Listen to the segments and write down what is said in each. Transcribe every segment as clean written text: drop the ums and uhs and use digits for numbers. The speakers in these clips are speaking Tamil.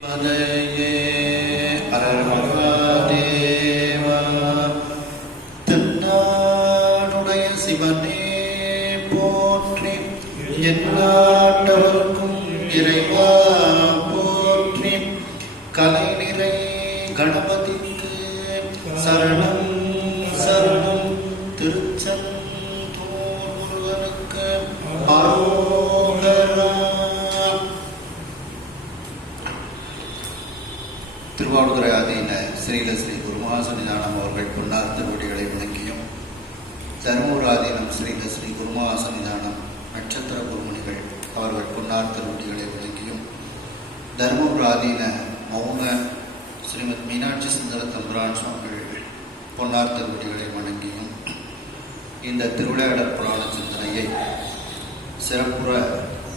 பதையே அரவமகாதேவா தென்னாடுடைய சிவனே போற்றி எந்நாட்டவர்க்கும் இறைவா போற்றி கலை நிறை கணபதிக்கு சரணம் சரணம் திருச்செந்தூர் முருகனுக்கு ஆரோகரா. திருவாவடுதுறை ஆதீன ஸ்ரீல ஸ்ரீ குருமா சன்னிதானம் அவர்கள் பொன்னார் திருவடிகளை வணங்கியும், தருமபுரி ஆதீனம் ஸ்ரீல ஸ்ரீ குருமா சன்னிதானம் நட்சத்திர குருமணிகள் அவர்கள் பொன்னார் திருவடிகளை வணங்கியும், தருமபுரி ஆதீன மௌன ஸ்ரீமத் மீனாட்சி சுந்தர தம்புரான் சுவாமிகள் பொன்னார் திருவடிகளை வணங்கியும், இந்த திருவிளையாடற் புராண சிந்தனையை சிறப்புற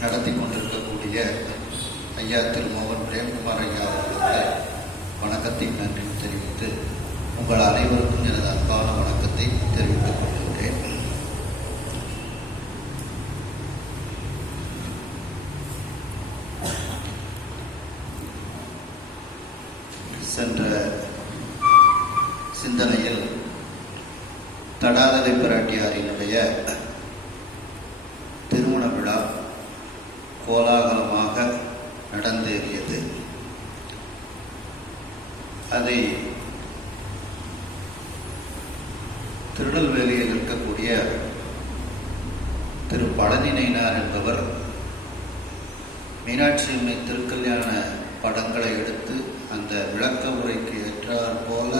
நடத்தி கொண்டிருக்கக்கூடிய ஐயா திரு மோகன் பிரேம்குமார் ஐயா அவர்களுக்கு வணக்கத்தை நன்றி தெரிவித்து உங்கள் அனைவருக்கும் எனது அன்பான வணக்கத்தை தெரிவித்துக் கொள்கின்றேன். சென்ற சிந்தனையில் தடாதலை பிராட்டியாரினுடைய திருமண விழா கோலாகலமாக நடந்தேறியது. அதை திருநெல்வேலியில் இருக்கக்கூடிய திரு பழனி நயினார் என்பவர் மீனாட்சி அம்மை திருக்கல்யாண படங்களை எடுத்து அந்த விளக்க உரைக்கு ஏற்றார் போல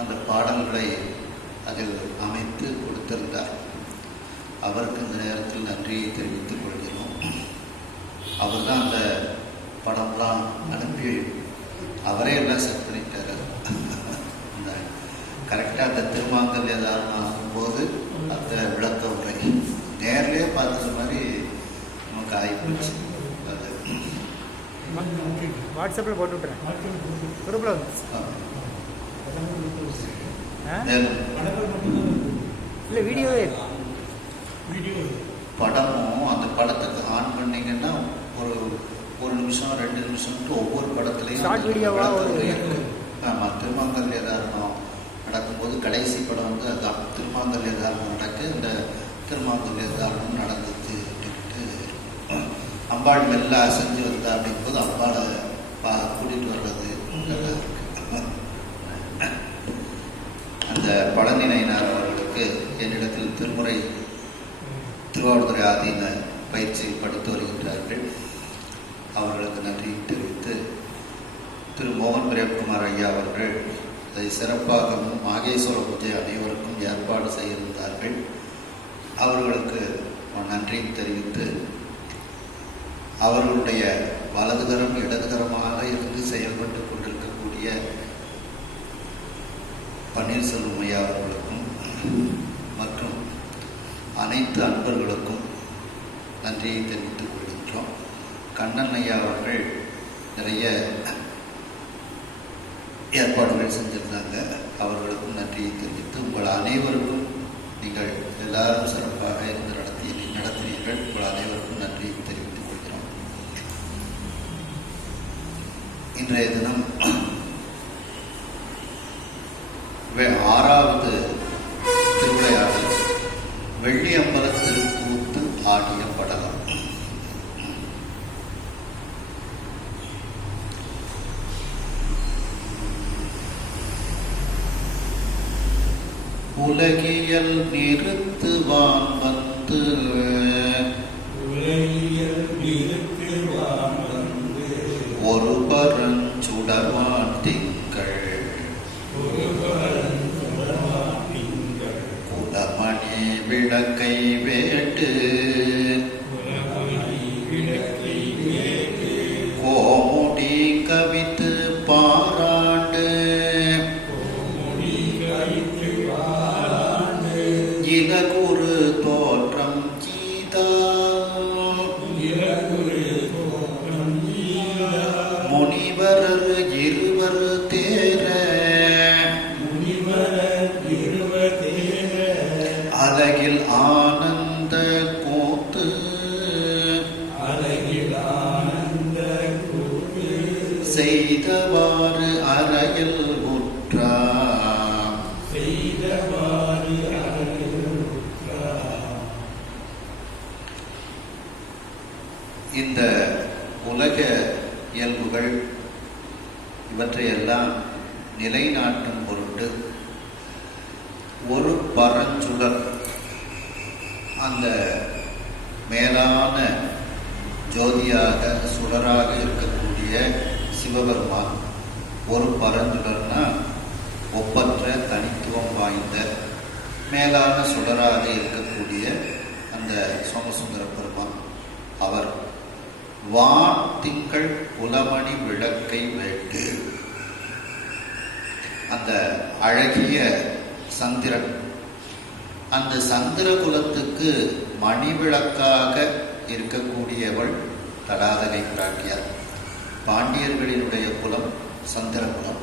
அந்த பாடல்களை அதில் அமைத்து கொடுத்திருந்தார். அவருக்கு இந்த நேரத்தில் நன்றியை தெரிவித்துக் கொள்கிறோம். அவர் தான் அந்த படம்லாம் அனுப்பி அவரே எல்லாம் செட் பண்ணிட்டார். கரெக்டாக அந்த திருமாங்கல்ய தாரணம் ஆகும்போது அந்த விளக்க உரை நேர்லேயே பார்த்தது மாதிரி நமக்கு ஆகிப்போச்சு. அது வாட்ஸ்அப்பில் போட்டு விட்டுறேன். குரூப்பில் இல்லை வீடியோவே படமும் அந்த படத்துக்கு ஆன் பண்ணிங்கன்னா ஒரு நிமிஷம் 2 நிமிஷம் ஒவ்வொரு படத்துலையும் ஆமாம் திருமாங்கல்ய தாரணம் நடக்கும்போது கடைசி படம் வந்து அதுதான் திருமாங்கல்ய தாரணம் நடக்கு. அந்த திருமாங்கல்ய தாரணம் நடந்தது அப்படின்ட்டு அம்பாள் மெல்ல அசைஞ்சு வந்தா அப்படிங்கும்போது அம்பாளை கூட்டிகிட்டு வர்றது அந்த பழனி நயினார் அவர்களுக்கு என்னிடத்தில் திருமுறை திருவாவடுதுறை ஆதீன பயிற்சி படித்து வருகின்றார்கள். அவர்களுக்கு நன்றி தெரிவித்து திரு மோகன் பிரேம்குமார் ஐயா அவர்கள் அதை சிறப்பாகவும் மாகேஸ்வர பூஜை அனைவருக்கும் ஏற்பாடு செய்திருந்தார்கள். அவர்களுக்கு நன்றி தெரிவித்து அவர்களுடைய வலதுகரம் இடதுகரமாக இருந்து செயல்பட்டு கொண்டிருக்கக்கூடிய பன்னீர்செல்வம் ஐயா அவர்களுக்கும் மற்றும் அனைத்து அன்பர்களுக்கும் நன்றியை தெரிவித்துக் கொள்கின்றோம். கண்ணன் ஐயா அவர்கள் நிறைய ஏற்பாடுகள் செஞ்சிருந்தாங்க. அவர்களுக்கும் நன்றியை தெரிவித்து உங்கள் அனைவருக்கும் நீங்கள் எல்லாரும் சிறப்பாக இருந்து நடத்தினீர்கள். உங்கள் அனைவருக்கும் நன்றியை தெரிவித்துக் கொள்கிறோம். இன்றைய தினம் 6வது திருவிளையாடல் வெள்ளி அம்பலத்தில் கூத்து ஆடிய படலம். உலகியல் நிறுத்துவான் வந்து ஒரு பரஞ்சுடர்வான் திங்கள் குடமணி விளக்கை வேட்டு கோமுடி கவித்து பாராண்டு இலகுரு தோற்றம் கீதா முனி செய்தவாறு அறையில் உற்றார். செய்தவாறு அறையில் உற்றார். இந்த உலக இயல்புகள் இவற்றையெல்லாம் நிலைநாட்டும் பொருட்டு ஒரு பரஞ்சுடர், அந்த மேலான ஜோதியாக சுடராக இருக்கக்கூடிய சிவபெருமான், ஒரு பரஞ்சுடர்னா ஒப்பற்ற தனித்துவம் வாய்ந்த மேலான சுடராக இருக்கக்கூடிய அந்த சோமசுந்தர பெருமான், அவர் வான் திங்கள் குலமணி விளக்கை வேட்டு, அந்த அழகிய சந்திரன், அந்த சந்திர குலத்துக்கு மணிவிளக்காக இருக்கக்கூடியவள் தடாதகை பிராட்டியார். பாண்டியர்களினுடைய குலம் சந்திர குலம்.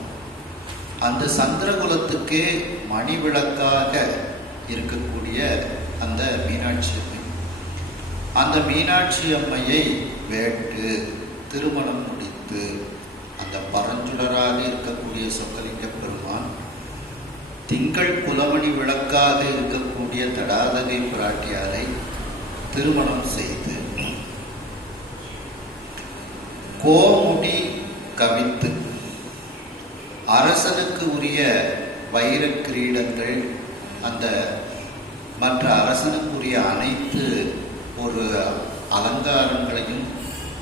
அந்த சந்திர குலத்துக்கே மணிவிளக்காக இருக்கக்கூடிய அந்த மீனாட்சி அம்மை, அந்த மீனாட்சி அம்மையை வேட்டு திருமணம் முடித்து அந்த பரஞ்சுடராக இருக்கக்கூடிய சொக்கலிங்க பெருமான் திங்கள் குலமணி விளக்காக இருக்கக்கூடிய தடாதகை பிராட்டியாரை திருமணம் செய்து கோமுடி கவித்து அரசனுக்கு உரிய வைர கிரீடங்கள், அந்த மற்ற அரசனுக்குரிய அனைத்து ஒரு அலங்காரங்களையும்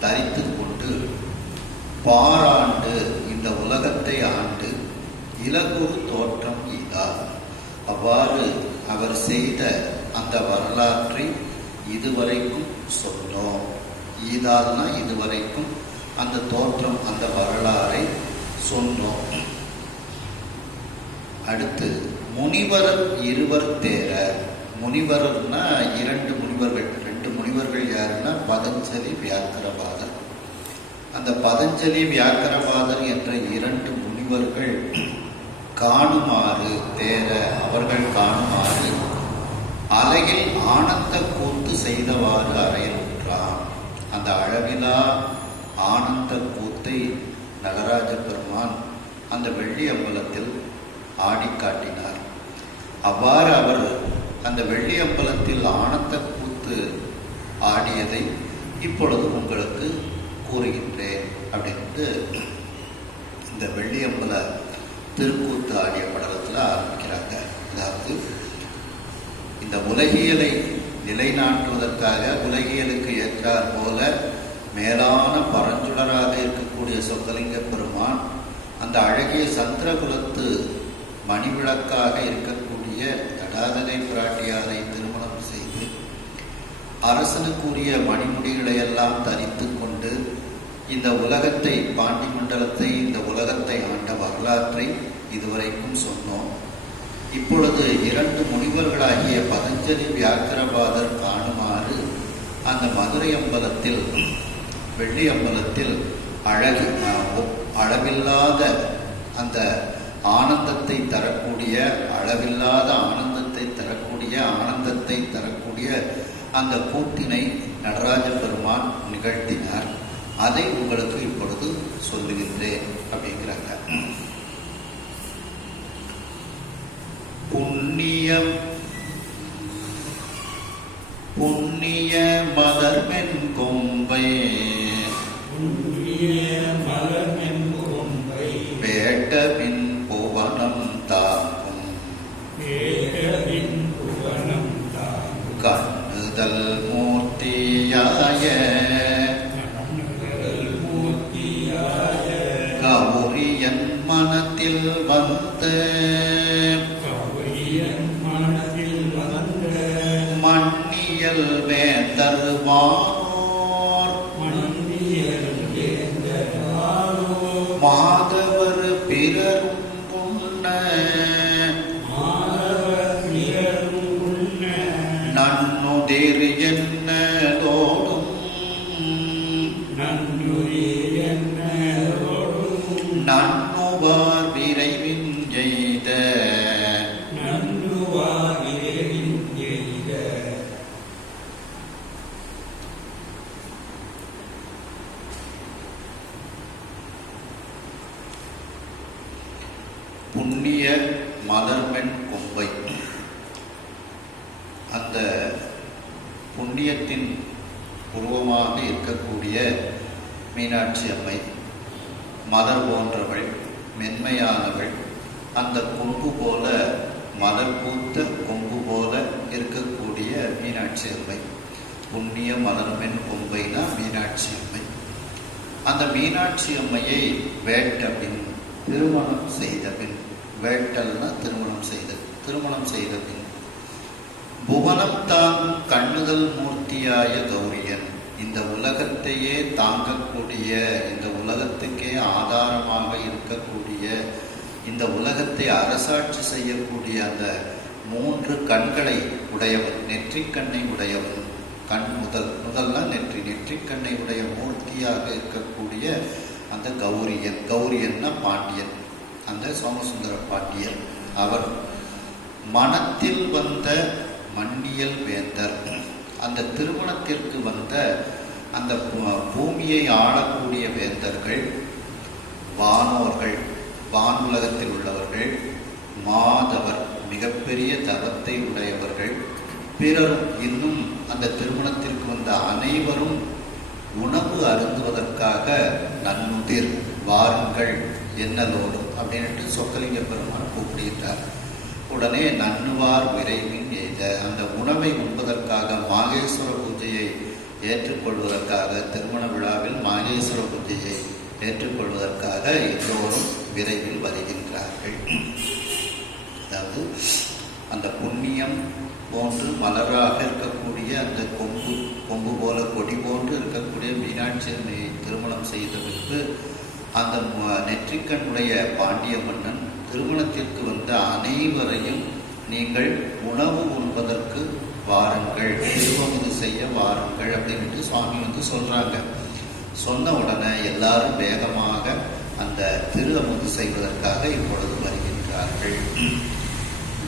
தரித்து கொண்டு பாராண்டு இந்த உலகத்தை ஆண்டு இலகுரு தோற்றம் ஈதார். அவ்வாறு அவர் செய்த அந்த வரலாற்றை இதுவரைக்கும் சொன்னோம். ஈதால்னா இதுவரைக்கும் அந்த தோற்றம், அந்த வரலாறை சொன்னோம். அடுத்து முனிவர் இருவர் தேர. முனிவர்னா இரண்டு முனிவர்கள். ரெண்டு முனிவர்கள் யாருன்னா பதஞ்சலி வியாக்கரபாதர். அந்த பதஞ்சலி வியாக்கரபாதர் என்ற இரண்டு முனிவர்கள் காணுமாறு, தேர அவர்கள் காணுமாறு அலையில் ஆனந்த கூத்து செய்தவாறு அறையுற்றான். அந்த அளவிலா ஆனந்த கூத்தை நடராஜ பெருமான் அந்த வெள்ளி அம்பலத்தில் ஆடி காட்டினார். அவ்வாறு அவர் அந்த வெள்ளி அம்பலத்தில் ஆனந்த கூத்து ஆடியதை இப்பொழுது உங்களுக்கு கூறுகின்றேன் அப்படின்ட்டு இந்த வெள்ளி அம்பல திருக்கூத்து ஆடிய படலத்தில் ஆரம்பிக்கிறாங்க. அதாவது இந்த உலகியலை நிலைநாட்டுவதற்காக உலகியலுக்கு ஏற்றார் போல மேலான பரஞ்சுடராக இருக்கக்கூடிய சொக்கலிங்க பெருமான் அந்த அழகிய சந்திரகுலத்து மணிவிளக்காக இருக்கக்கூடிய தடாதகை பிராட்டியாரை திருமணம் செய்து அரசனுக்குரிய மணிமுடிகளை எல்லாம் தரித்து கொண்டு இந்த உலகத்தை, பாண்டி மண்டலத்தை, இந்த உலகத்தை ஆண்ட வரலாற்றை இதுவரைக்கும் சொன்னோம். இப்பொழுது இரண்டு முனிவர்களாகிய பதஞ்சலி வியாக்கரபாதர் காணுமாறு அந்த மதுரை அம்பலத்தில், வெள்ளி அம்பலத்தில் அளவில்லாத அந்த ஆனந்தத்தை தரக்கூடிய, அளவில்லாத ஆனந்தத்தை தரக்கூடிய, ஆனந்தத்தை தரக்கூடிய அந்த கூத்தினை நடராஜ பெருமான் நிகழ்த்தினார். அதை உங்களுக்கு இப்பொழுது சொல்லுகின்றேன் அப்படிங்கிறாங்க. புண்ணிய மலர்மென் கொம்பை வேட்டபின் புவனம் தாக்கும் கண்ணுதல் மூர்த்தியாய கௌரியன் மனத்தில் வந்த மண்ணியல் வேந்தர் வானோர் மாதவர் பிறரும் உண்ண நன்னுதிர் என்னதோடும் நன்னுவார் விரைவின் எய்த புண்ணிய மலர்மென் கொம்பை. அந்த புண்ணியத்தின் உருவமாக இருக்கக்கூடிய மீனாட்சி அம்மை மலர் போன்றவள், மென்மையானவள். அந்த கொம்பு போல, மலர் பூத்த கொம்பு போல இருக்கக்கூடிய மீனாட்சி அம்மை. புண்ணிய மலர்மென் கொம்பைனா மீனாட்சி அம்மை. அந்த மீனாட்சி அம்மையை வேட்டபின், திருமணம் செய்த பின், வேட்டல்னா திருமணம் செய்த பின் புவனம் தாங்கும் கண்ணுதல் மூர்த்தியாய கௌரியன், இந்த உலகத்தையே தாங்கக்கூடிய, இந்த உலகத்துக்கே ஆதாரமாக இருக்கக்கூடிய, இந்த உலகத்தை அரசாட்சி செய்யக்கூடிய அந்த 3 கண்களை உடையவன், நெற்றிக்கண்ணை உடையவன். கண் முதல்ல நெற்றிக்கண்ணை உடைய மூர்த்தியாக இருக்கக்கூடிய அந்த கௌரியன். கௌரியன்னா பாண்டியன், அந்த சோமசுந்தர பாண்டியன். அவர் மனத்தில் வந்த மன்னியல் வேந்தர். அந்த திருமணத்திற்கு வந்த அந்த பூமியை ஆளக்கூடிய வேந்தர்கள், வானோர்கள், வானுலகத்தில் உள்ளவர்கள், மாதவர், மிகப்பெரிய தவத்தை உடையவர்கள், பிறரும், இன்னும் அந்த திருமணத்திற்கு வந்த அனைவரும் உணவு அருந்துவதற்காக நன்முதிர் வாருங்கள் என்னலோடு அப்படின்ட்டு சொக்கலிங்க பெருமான் கூப்பிடுகிறார். உடனே நன்னுவார் விரைவின் எய்த, அந்த உணவை உண்பதற்காக, மாகேஸ்வர பூஜையை ஏற்றுக்கொள்வதற்காக, திருமண விழாவில் மாகேஸ்வர பூஜையை ஏற்றுக்கொள்வதற்காக எல்லோரும் விரைவில் வருகின்றார்கள். அதாவது அந்த புண்ணியம் போன்று மலராக இருக்கக்கூடிய அந்த கொம்பு போல கொடி போன்று இருக்கக்கூடிய மீனாட்சி அம்மையை திருமணம் செய்த பின்பு அந்த நெற்றிக்கண்ணுடைய பாண்டிய மன்னன் திருமணத்திற்கு வந்த அனைவரையும் நீங்கள் உணவு உண்பதற்கு வாருங்கள், திருவமுது செய்ய வாருங்கள் அப்படின்ட்டு சுவாமி சொல்றாங்க. சொன்ன உடனே எல்லாரும் வேகமாக அந்த திருவமுது செய்வதற்காக இப்பொழுது வருகின்றார்கள்.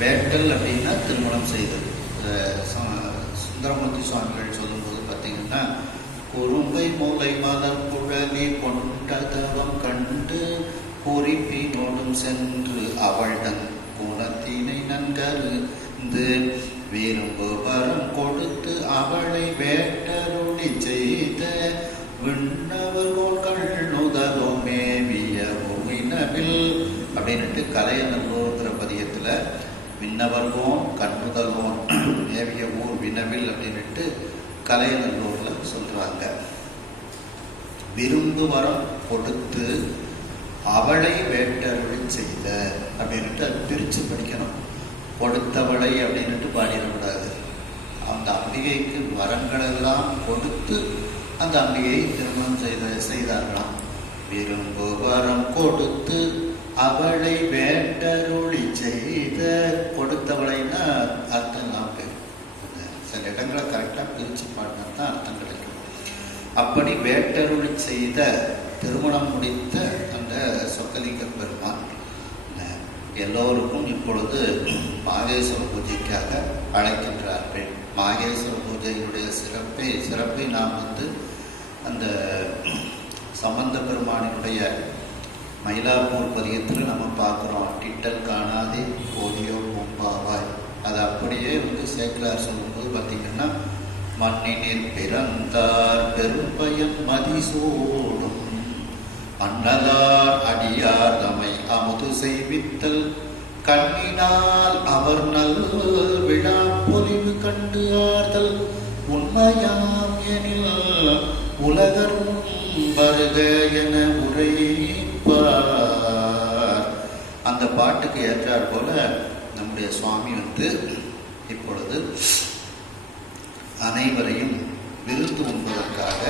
வேட்டல் அப்படின்னா திருமணம் செய்தது. சுந்தரமூர்த்தி சுவாமிகள் சொல்லும்போது பார்த்தீங்கன்னா, குறும்பை மூளை மலர் குழலி கொண்டதவம் கண்டு பொறிப்பினோடும் சென்று அவள்தன் குணத்தினை நன்கருந்து விரும்பு வரம் கொடுத்து அவளை வேட்டருளி செய்த விண்ணவர்கள் நுதலோ மேவிய வினவில் அப்படின்ட்டு கலையநல்லூர்ங்கிற பதியத்துல விண்ணவர்கோன் கண்ணுதல்வோன் மேவிய ஊர் வினவில் அப்படின்ட்டு கலையநல்லூர்ல சொல்றாங்க. விரும்பு வரம் கொடுத்து அவளை வேட்டருளி செய்த அப்படின்ட்டு பிரிச்சு படிக்கணும். கொடுத்தவளை அப்படின்ட்டு பாடிடக்கூடாது. அந்த அம்பிகைக்கு வரங்கள் எல்லாம் கொடுத்து அந்த அம்பிகையை திருமணம் செய்தார்களாம். விரும்பு வரம் கொடுத்து அவளை வேட்டருளி செய்த, கொடுத்தவளைன்னா அர்த்தம் எல்லாம் சில இடங்களை கரெக்டாக பிரித்து பாடினா தான் அர்த்தம் கிடைக்கும். அப்படி வேட்டருளி செய்த, திருமணம் முடித்த அந்த சொக்கலிங்க பெருமான் எல்லோருக்கும் இப்பொழுது மாகேஸ்வர பூஜைக்காக அழைக்கின்றார்கள். மாகேஸ்வர பூஜையினுடைய சிறப்பை நாம் அந்த சம்பந்த பெருமானினுடைய மயிலாப்பூர் பதியத்தில் நம்ம பார்க்குறோம். டிட்டல் காணாதே போதியோ பூம்பாவாய், அது அப்படியே சேக்கிழார் சொல்லும்போது பார்த்தீங்கன்னா, மண்ணினில் பிறந்தார் பெரும்பயன் மதிசூடும் அண்ணலார் அடியார் தமை அமுது செய்வித்தல் கண்ணினால் அவர் நல் விழா பொலிவு கண்டு ஆர்தல் உண்மையாம் எனில் உலகர் வருக என உரைப்பார். அந்த பாட்டுக்கு ஏற்றாற் போல நம்முடைய சுவாமி இப்பொழுது அனைவரையும் விருந்து உண்பதற்காக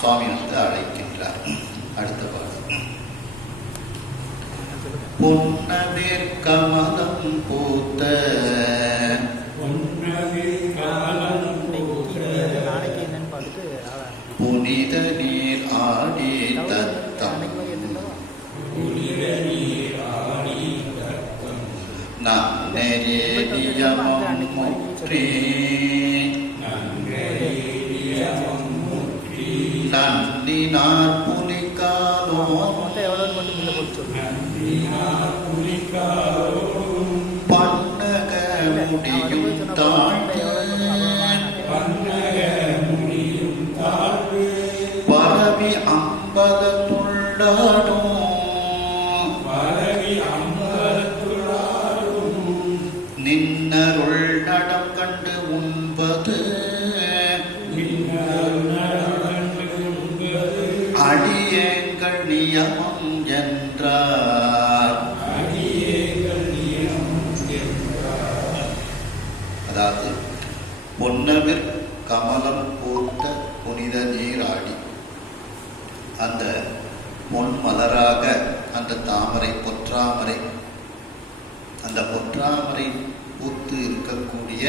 சுவாமி அழைக்கின்றார். அடுத்த பாடல். பொன்னவேற் கமலம் பூத்த புனித நீர் ஆடி தத்தம் நன்னெறி நியமம் முற்றி நன்னினார் புலிகாலோ எவ்வளோன்னு மட்டும் பில்லை போட்டு சொல்லுங்கள். நந்தினார் புலிக்காரோடும் பன்னக முடியும் தாழ்ந்து பன்னக முடியும் தாழ்வு பரவி அம்பலத்துள்ளாடும் பரவி அம்பலத்துள்ளாடும் நின்னருள் நடம் கண்டு உண்பது மின்னல் நடந்து உண்பது அடியேங்கள் நியமம் என்றார். அடியேகள் நியமம் என்றார். அதாவது பொன்னவிர் கமலம் பூத்த புனித நீராடி அந்த பொன் மலராக அந்த தாமரை பொற்றாமரை அந்த பொற்றாமரை பூத்து இருக்கக்கூடிய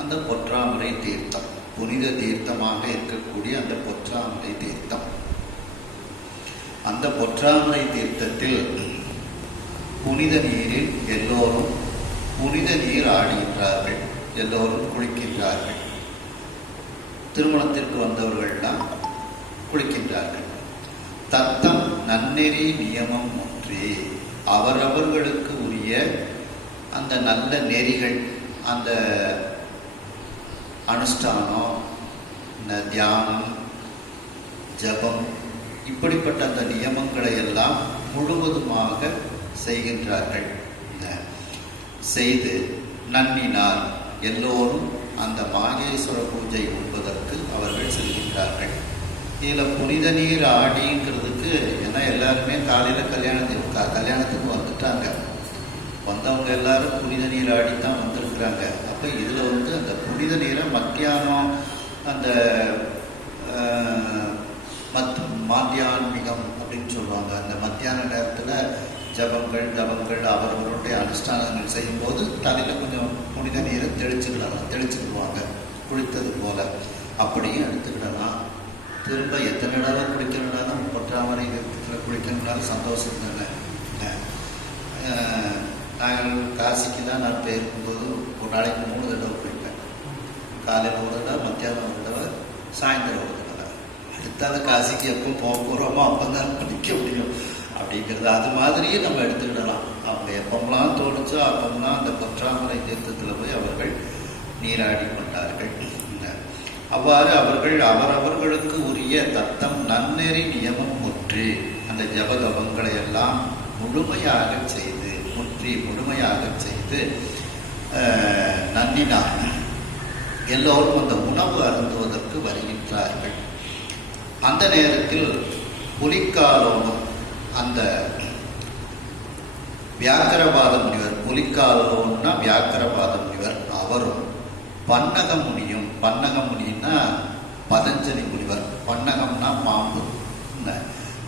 அந்த பொற்றாமரை தீர்த்தம் புனித தீர்த்தமாக இருக்கக்கூடிய அந்த பொற்றாமரை தீர்த்தம். அந்த பொற்றாமரை தீர்த்தத்தில் புனித நீரில் எல்லோரும் புனித நீர் ஆடுகின்றார்கள், எல்லோரும் குளிக்கின்றார்கள். திருமணத்திற்கு வந்தவர்கள்லாம் குளிக்கின்றார்கள். தத்தம் நன்னெறி நியமம் ஒன்றே அவரவர்களுக்கு உரிய அந்த நல்ல நெறிகள், அந்த அனுஷ்டானம், இந்த தியானம், ஜபம், இப்படிப்பட்ட அந்த நியமங்களை எல்லாம் முழுவதுமாக செய்கின்றார்கள். செய்து நன்னினார் எல்லோரும் அந்த மாகேஸ்வர பூஜை உண்பதற்கு அவர்கள் செல்கின்றார்கள். இதில் புனித நீர் ஆடிங்கிறதுக்கு ஏன்னா எல்லாருமே காலையில் கல்யாணத்துக்கு வந்துட்டாங்க. வந்தவங்க எல்லாரும் புனித நீர் ஆடித்தான் வந்திருக்கிறாங்க. அப்போ இதில் அந்த புனித நீரை மத்தியானம் அந்த மாத்தியான்மிகம் அப்படின்னு சொல்லுவாங்க. அந்த மத்தியான நேரத்தில் ஜபங்கள் தவங்கள் அவர்களுடைய அனுஷ்டானங்கள் செய்யும்போது தலையில் கொஞ்சம் புனித நீரை தெளிச்சுக்குவாங்க குளித்தது போல. அப்படியும் எடுத்துக்கிடலாம். திரும்ப எத்தனை தடவை குளிக்கணும்னாலும் பொற்றாமரை தீர்த்தத்தில் குளிக்கணும்னாலும் சந்தோஷம் தானே. நாங்கள் காசிக்கு தான் நான் போயிருக்கும்போது ஒரு நாளைக்கு 3 தடவை குளிப்பேன். காலையில் ஒரு தடவை, மத்தியானம் ஒரு தடவை, சாயந்தரம் ஒரு தடவை. அடுத்தால காசிக்கு எப்போ போக போகிறோமோ அப்போ தான் குளிக்க முடியும் அப்படிங்கிறது. அது மாதிரியே நம்ம எடுத்துக்கிடலாம். அவங்க எப்பமெல்லாம் தோணுச்சோ அப்பமெல்லாம் அந்த பொற்றாமரை தீர்த்தத்தில் போய் அவர்கள் நீராடி கொண்டார்கள். அவ்வாறு அவர்கள் அவரவர்களுக்கு உரிய தத்தம் நன்னெறி நியமம் முற்றி அந்த ஜபதபங்களை எல்லாம் முழுமையாக செய்து நன்னினார். எல்லோரும் அந்த உணவு அருந்துவதற்கு வருகின்றார்கள். அந்த நேரத்தில் புலிக்காலோனும் அந்த வியாக்கரபாத முனிவர், புலிக்காலோன்னா வியாக்கரபாத முனிவர், அவரும் பன்னக முனியும், பன்னக முனின்னா பதஞ்சலி முனிவர், பன்னகம்னா பாம்பு,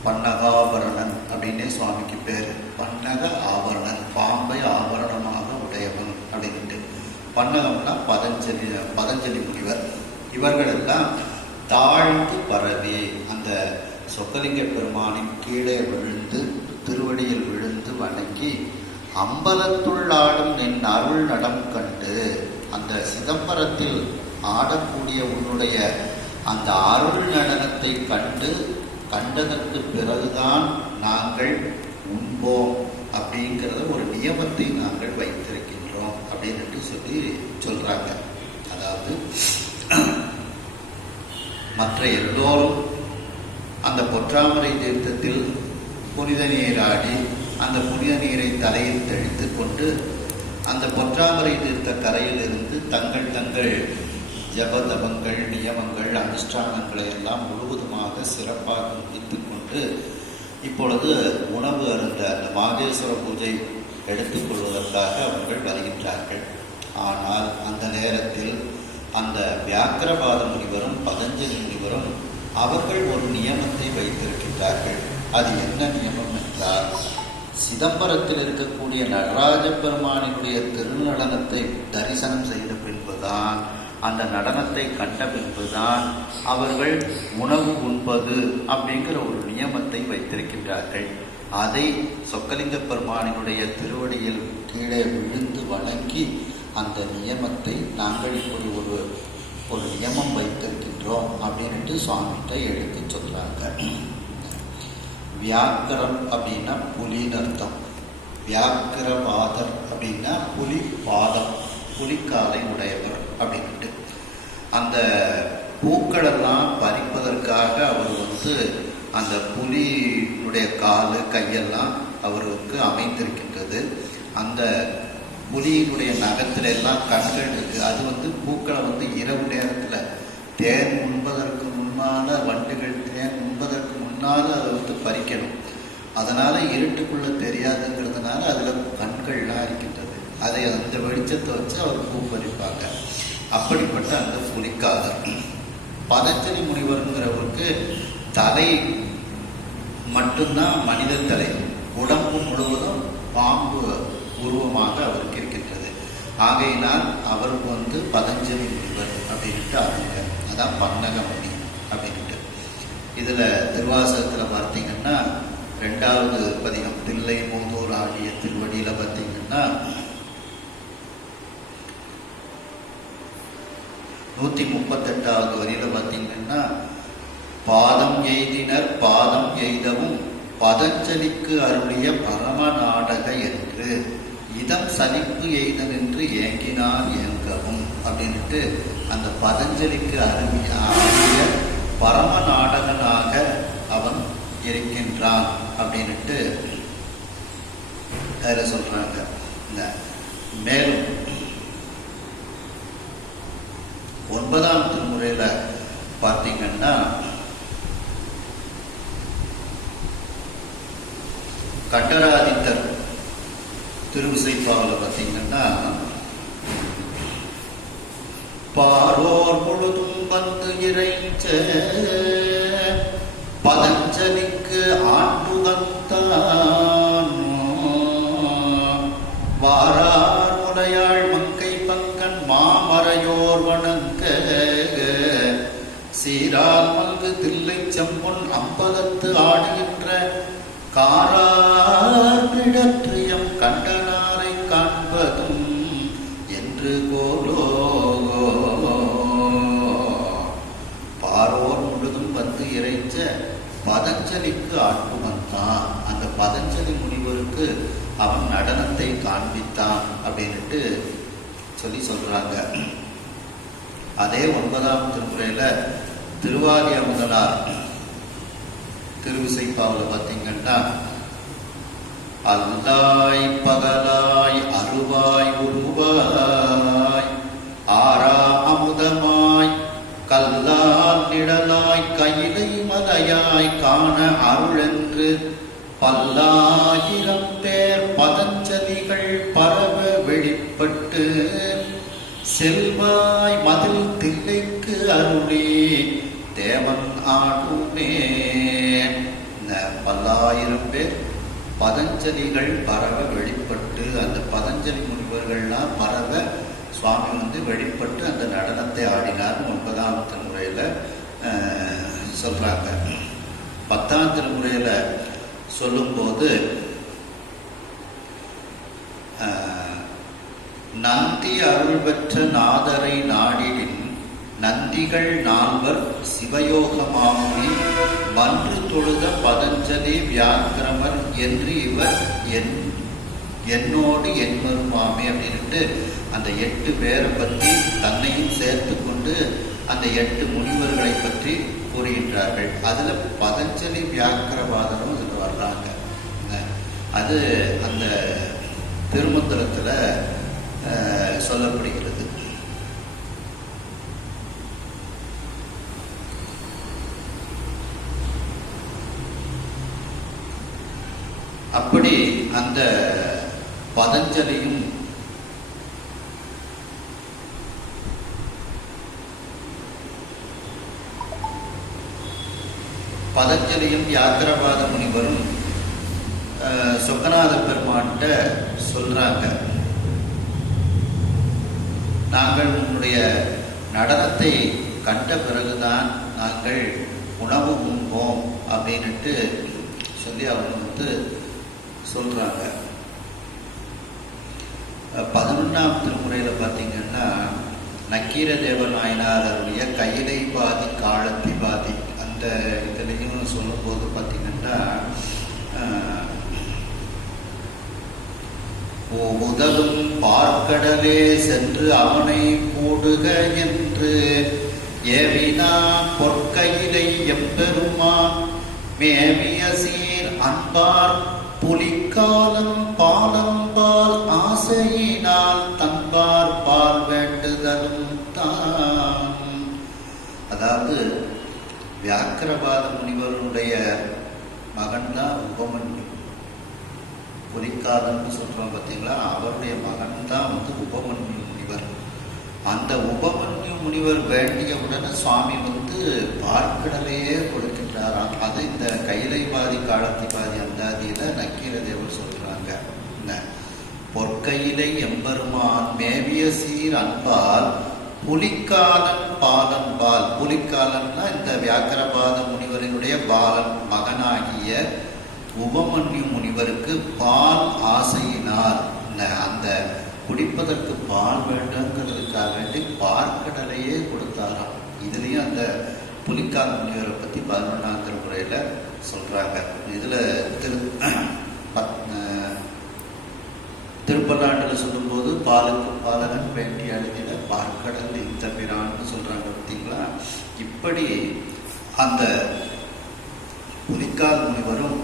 பன்னகாபரணன் அப்படின்னே சுவாமிக்கு பேர். பன்னக ஆபரணன், பாம்பை ஆபரணமாக உடையவன் அப்படின்ட்டு. பன்னகம்னா பதஞ்சலி முனிவர். இவர்களெல்லாம் தாழ்ந்து பரவி அந்த சொக்கலிங்க பெருமானின் கீழே விழுந்து திருவடியில் விழுந்து வணங்கி அம்பலத்துள்ளாடும் என் அருள் நடம் கண்டு அந்த சிதம்பரத்தில் ஆடக்கூடிய உன்னுடைய அந்த அருள் நடனத்தை கண்டதற்கு பிறகுதான் நாங்கள் உண்போம் அப்படிங்கிறத ஒரு நியமத்தை நாங்கள் வைத்திருக்கின்றோம் அப்படின்னு சொல்றாங்க. அதாவது மற்ற எல்லோரும் அந்த பொற்றாமரை தீர்த்தத்தில் புனித நீராடி அந்த புனித நீரை தலையில் தெளித்து கொண்டு அந்த பொற்றாமரை தீர்த்த கரையில் இருந்து தங்கள் ஜபதபங்கள், நியமங்கள், அனுஷ்டானங்களை எல்லாம் முழுவதுமாக சிறப்பாக முடித்து கொண்டு இப்பொழுது உணவு அருந்த அந்த மாகேஸ்வர பூஜை எடுத்துக்கொள்வதற்காக அவர்கள் வருகின்றார்கள். ஆனால் அந்த நேரத்தில் அந்த வியாக்கரபாத முனிவரும் பதஞ்சலி முனிவரும் அவர்கள் ஒரு நியமத்தை வைத்திருக்கின்றார்கள். அது என்ன நியமம் என்றால், சிதம்பரத்தில் இருக்கக்கூடிய நடராஜ பெருமானினுடைய திருநடனத்தை தரிசனம் செய்த பின்புதான், அந்த நடனத்தை கண்ட பின்புதான் அவர்கள் உணவு உண்பது அப்படிங்கிற ஒரு நியமத்தை வைத்திருக்கின்றார்கள். அதை சொக்கலிங்க பெருமானினுடைய திருவடியில் கீழே விழுந்து வணங்கி அந்த நியமத்தை நாங்கள் இப்படி ஒரு நியமம் வைத்திருக்கின்றோம் அப்படின்ட்டு சுவாமிகிட்ட எடுத்து சொல்றாங்க. வியாக்கரம் அப்படின்னா புலின்னு அர்த்தம். வியாக்கிரபாதர் அப்படின்னா புலி பாதம், புலிக்காலை உடையவர் அப்படின்ட்டு. அந்த பூக்களெல்லாம் பறிப்பதற்காக அவர் அந்த புலியினுடைய காலு கையெல்லாம் அவருக்கு அமைந்திருக்கின்றது. அந்த புலியினுடைய நகத்துல எல்லாம் கண்கள் இருக்கு. அது பூக்களை இரவு நேரத்தில் தேன் உண்பதற்கு முன்னால, வண்டுகள் தேன் உண்பதற்கு முன்னால அதை பறிக்கணும். அதனால இருட்டுக்குள்ள தெரியாதுங்கிறதுனால அதுல கண்கள்லாம் இருக்கின்றது. அதை அந்த வெளிச்சத்தை வச்சு அவர் பூ பறிப்பாங்க. அப்படிப்பட்ட அந்த புலிக்காதர். பதஞ்சலி முனிவருங்கிறவருக்கு தலை மட்டும்தான் மனித தலை, உடம்பு முழுவதும் பாம்பு உருவமாக அவருக்கு இருக்கின்றது. ஆகையினால் அவருக்கு பதஞ்சலி முனிவர் அப்படின்ட்டு ஆரம்பிங்க. அதான் பன்னகமணி அப்படின்ட்டு. இதுல திருவாசகத்துல பார்த்தீங்கன்னா 2வது பதிகம் தில்லை மூதூர் ஆகிய திருவடியில பார்த்தீங்கன்னா 138வது வரியில பார்த்தீங்கன்னா பாதம் எய்தினர் பாதம் எய்தவும் பதஞ்சலிக்கு அருளிய பரம நாடக என்று இதம் சலிப்பு எய்தன் என்று ஏங்கினார் ஏங்கவும் அப்படின்ட்டு அந்த பதஞ்சலிக்கு அருளிய பரம நாடகனாக அவன் இருக்கின்றான் அப்படின்ட்டு அதில் சொல்றாங்க. மேலும் 9ஆம் திருமுறையில பார்த்தீங்கன்னா கண்டராதித்தர் திருவிசைப்பாவில் பார்த்தீங்கன்னா பாரோர் பொழுதும் வந்து இறைஞ்ச பதஞ்சலிக்கு ஆண்டுகந்தான் வாரார் முலையாள் மங்கை பங்கன் மாமரையோர் வணங்க சீரால் மல்கு தில்லை செம்பொன் அம்பலத்து ஆடுகின்ற காராற்றியம் கண்டனாரை காண்பதும் என்று கோலோ பாரோர் முழுதும் வந்து இறைஞ்ச பதஞ்சலிக்கு ஆட்புமந்தான். அந்த பதஞ்சலி முனிவருக்கு அவன் நடனத்தை காண்பித்தான் அப்படின்ட்டு சொல்றாங்க. அதே 9ஆம் திருமுறையில திருவாரிய முதலார் திருவிசைப்பாவில் பார்த்தீங்கன்னா அல்லாய் பகலாய் அருவாய் உருவாய் ஆரா அமுதமாய் கல்லால் நிழலாய் கையிலை மலையாய் காண அருளென்று பல்லாயிரம் பேர் பதஞ்சலிகள் பரவ வெளிப்பட்டு செல்வாய் மதில் தில்லைக்கு அருளே தேவன் ஆடுமே. இந்த பல்லாயிரம் பேர் பதஞ்சலிகள் பரவ வெளிப்பட்டு அந்த பதஞ்சலி முனிவர்கள்லாம் பரவ சுவாமி வெளிப்பட்டு அந்த நடனத்தை ஆடினார் 9ஆம் திருமுறையில சொல்றாங்க. 10ஆம் திருமுறையில சொல்லும்போது நந்தி அருள் பெற்ற நாதரை நாடிடின் நந்திகள் 4 சிவயோகமாமுனி மன்று தொழுத பதஞ்சலி வியாக்கிரமர் என்று இவர் என்னோடு என்மருமாமே அப்படின்ட்டு அந்த 8 பேரை பற்றி தன்னையும் சேர்த்து கொண்டு அந்த 8 முனிவர்களை பற்றி கூறுகின்றார்கள். அதுல பதஞ்சலி வியாக்கிரவாதரும் இதுக்கு வர்றாங்க. அது அந்த திருமந்திரத்துல சொல்லப்படுகிறது. அப்படி அந்த பதஞ்சலியும் யாத்திரபாத முனிவரும் சொக்கநாத பெருமான்கிட்ட சொல்றாங்க, நாங்கள் உன்னுடைய நடனத்தை கண்ட பிறகுதான் நாங்கள் உணவு உண்போம் அப்படின்ட்டு சொல்லி அவங்க சொல்றாங்க. 11ஆம் திருமுறையில பார்த்தீங்கன்னா நக்கீர தேவ நாயனாருடைய கையிலை பாதி காலத்தி பாதி அந்த இந்த இதுலேயும் சொல்லும்போது பார்த்தீங்கன்னா உதவும் பார்க்கடலே சென்று அவனை கூடுக என்று ஏவினான் பொற்கையிலை எம்பெருமான் மேவிய சீர் அன்பார் புலிக்காலம் பாலம்பால் ஆசையினால் தன்பார் பால் வேண்டுதலும் தான். அதாவது வியாக்கிரபாத முனிவருடைய மகன் தான் உபமன்யு. புலிக்காலம்னு சொல்றோம் பார்த்தீங்களா, அவருடைய மகன் தான் உபமன்யு முனிவர். அந்த உபமன்யு முனிவர் வேண்டிய உடனே சுவாமி பார்க்கடலையே கொடுக்கின்றாராம். அது இந்த கைலைவாதி காலத்திபாதி அந்தாதியில நக்கீர தேவர் சொல்றாங்க. பொற்கையிலை எம்பெருமான் மேவிய சீர் அன்பால் புலிக்காலன் பாலன் பால். புலிக்காலன்னா இந்த வியாக்கிரபாத முனிவரினுடைய பாலன் மகனாகிய உபமன்யு முனிவருக்கு பால் ஆசையினால் அந்த குடிப்பதற்கு பால் வேண்டுங்கிறதுக்காக வேண்டி பார்க்கடலையே கொடுத்தாராம். இதுலேயும் அந்த புலிக்கால முனிவரை பற்றி 11ஆம் திருமுறையில் சொல்கிறாங்க. இதில் திருப்பல்லாண்டில் சொல்லும்போது பாலுக்கு பாலகன் வேண்டி அழுதிட பார்க்கடல் இந்த பிரான்னு சொல்கிறாங்க பார்த்தீங்களா. இப்படி அந்த புலிக்கால் முனிவரும்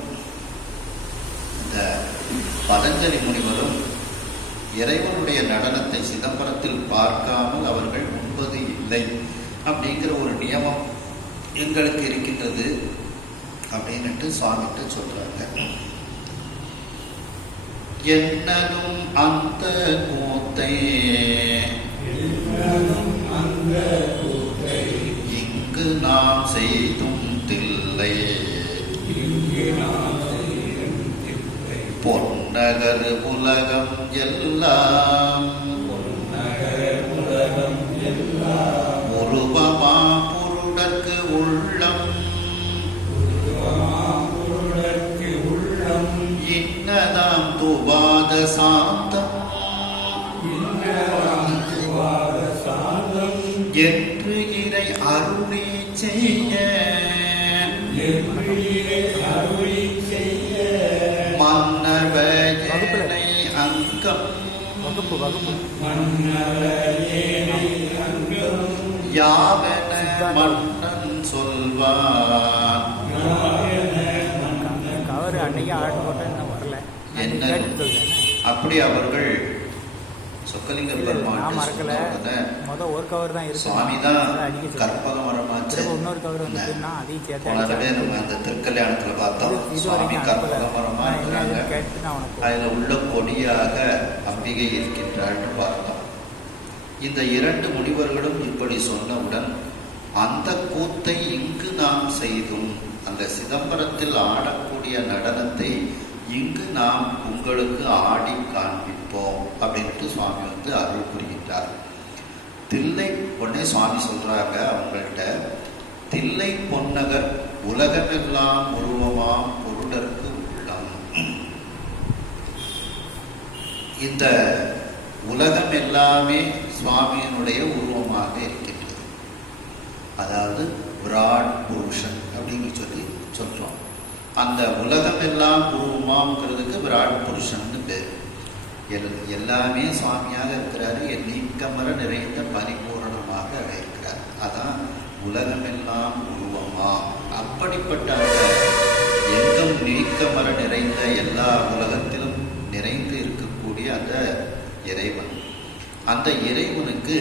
இந்த பதஞ்சலி முனிவரும் இறைவனுடைய நடனத்தை சிதம்பரத்தில் பார்க்காமல் அவர்கள் உண்பது இல்லை அப்படிங்கிற ஒரு நியமம் எங்களுக்கு இருக்கின்றது அப்படின்னுட்டு சுவாமிகிட்ட சொல்றாங்க. என்னும் அந்த கூத்தை இங்கு நாம் செய்தும் தில்லை பொன்னகர் உலகம் எல்லாம் உருவமா பொருடற்கு உள்ளம் இன்னதாம் துவாத சாந்தம் என்று இறை அருளி செய்ய மன்னவனை அங்கம் யாவன மன்னன் சொல்வான். என்ன அப்படி அவர்கள் சொக்கலிங்க பெருமான் சுவாமி தான் கற்பக மரமாச்சு. போனதவே நம்ம அந்த திருக்கல்யாணத்துல பார்த்தோம். சுவாமி கற்பக மரமா இருக்கிறாங்க, அதுல உள்ள கொடியாக அம்பிகை இருக்கின்றாள்னு பார்த்தோம். இந்த 2 முனிவர்களும் இப்படி சொன்னவுடன் அந்த கூத்தை இங்கு நாம் செய்தும், அந்த சிதம்பரத்தில் ஆடக்கூடிய நடனத்தை இங்கு நாம் உங்களுக்கு ஆடி காண்பிப்போம் அப்படின்ட்டு சுவாமி அருள் புரிகின்றார். தில்லை பொன்னே சுவாமி சொல்றாங்க அவங்கள்ட்ட, தில்லை பொன்னகர் உலகமெல்லாம் உருவமாம் பொருடற்கு உள்ளம். இந்த உலகம் எல்லாமே சுவாமியினுடைய உருவமாக இருக்கின்றது. அதாவது விராட் புருஷன் அப்படின்னு சொல்றோம். அந்த உலகம் எல்லாம் உருவமாங்கிறதுக்கு விராட் புருஷன் பேர். எல்லாமே சுவாமியாக இருக்கிறாரு, என் நீக்கமர நிறைந்த பரிபூரணமாக இருக்கிறார். அதான் உலகமெல்லாம் உருவமா. அப்படிப்பட்ட அந்த எங்கும் நீக்கமர நிறைந்த எல்லா உலகத்திலும் நிறைந்து இருக்கக்கூடிய அந்த இறைவன், அந்த இறைவனுக்கு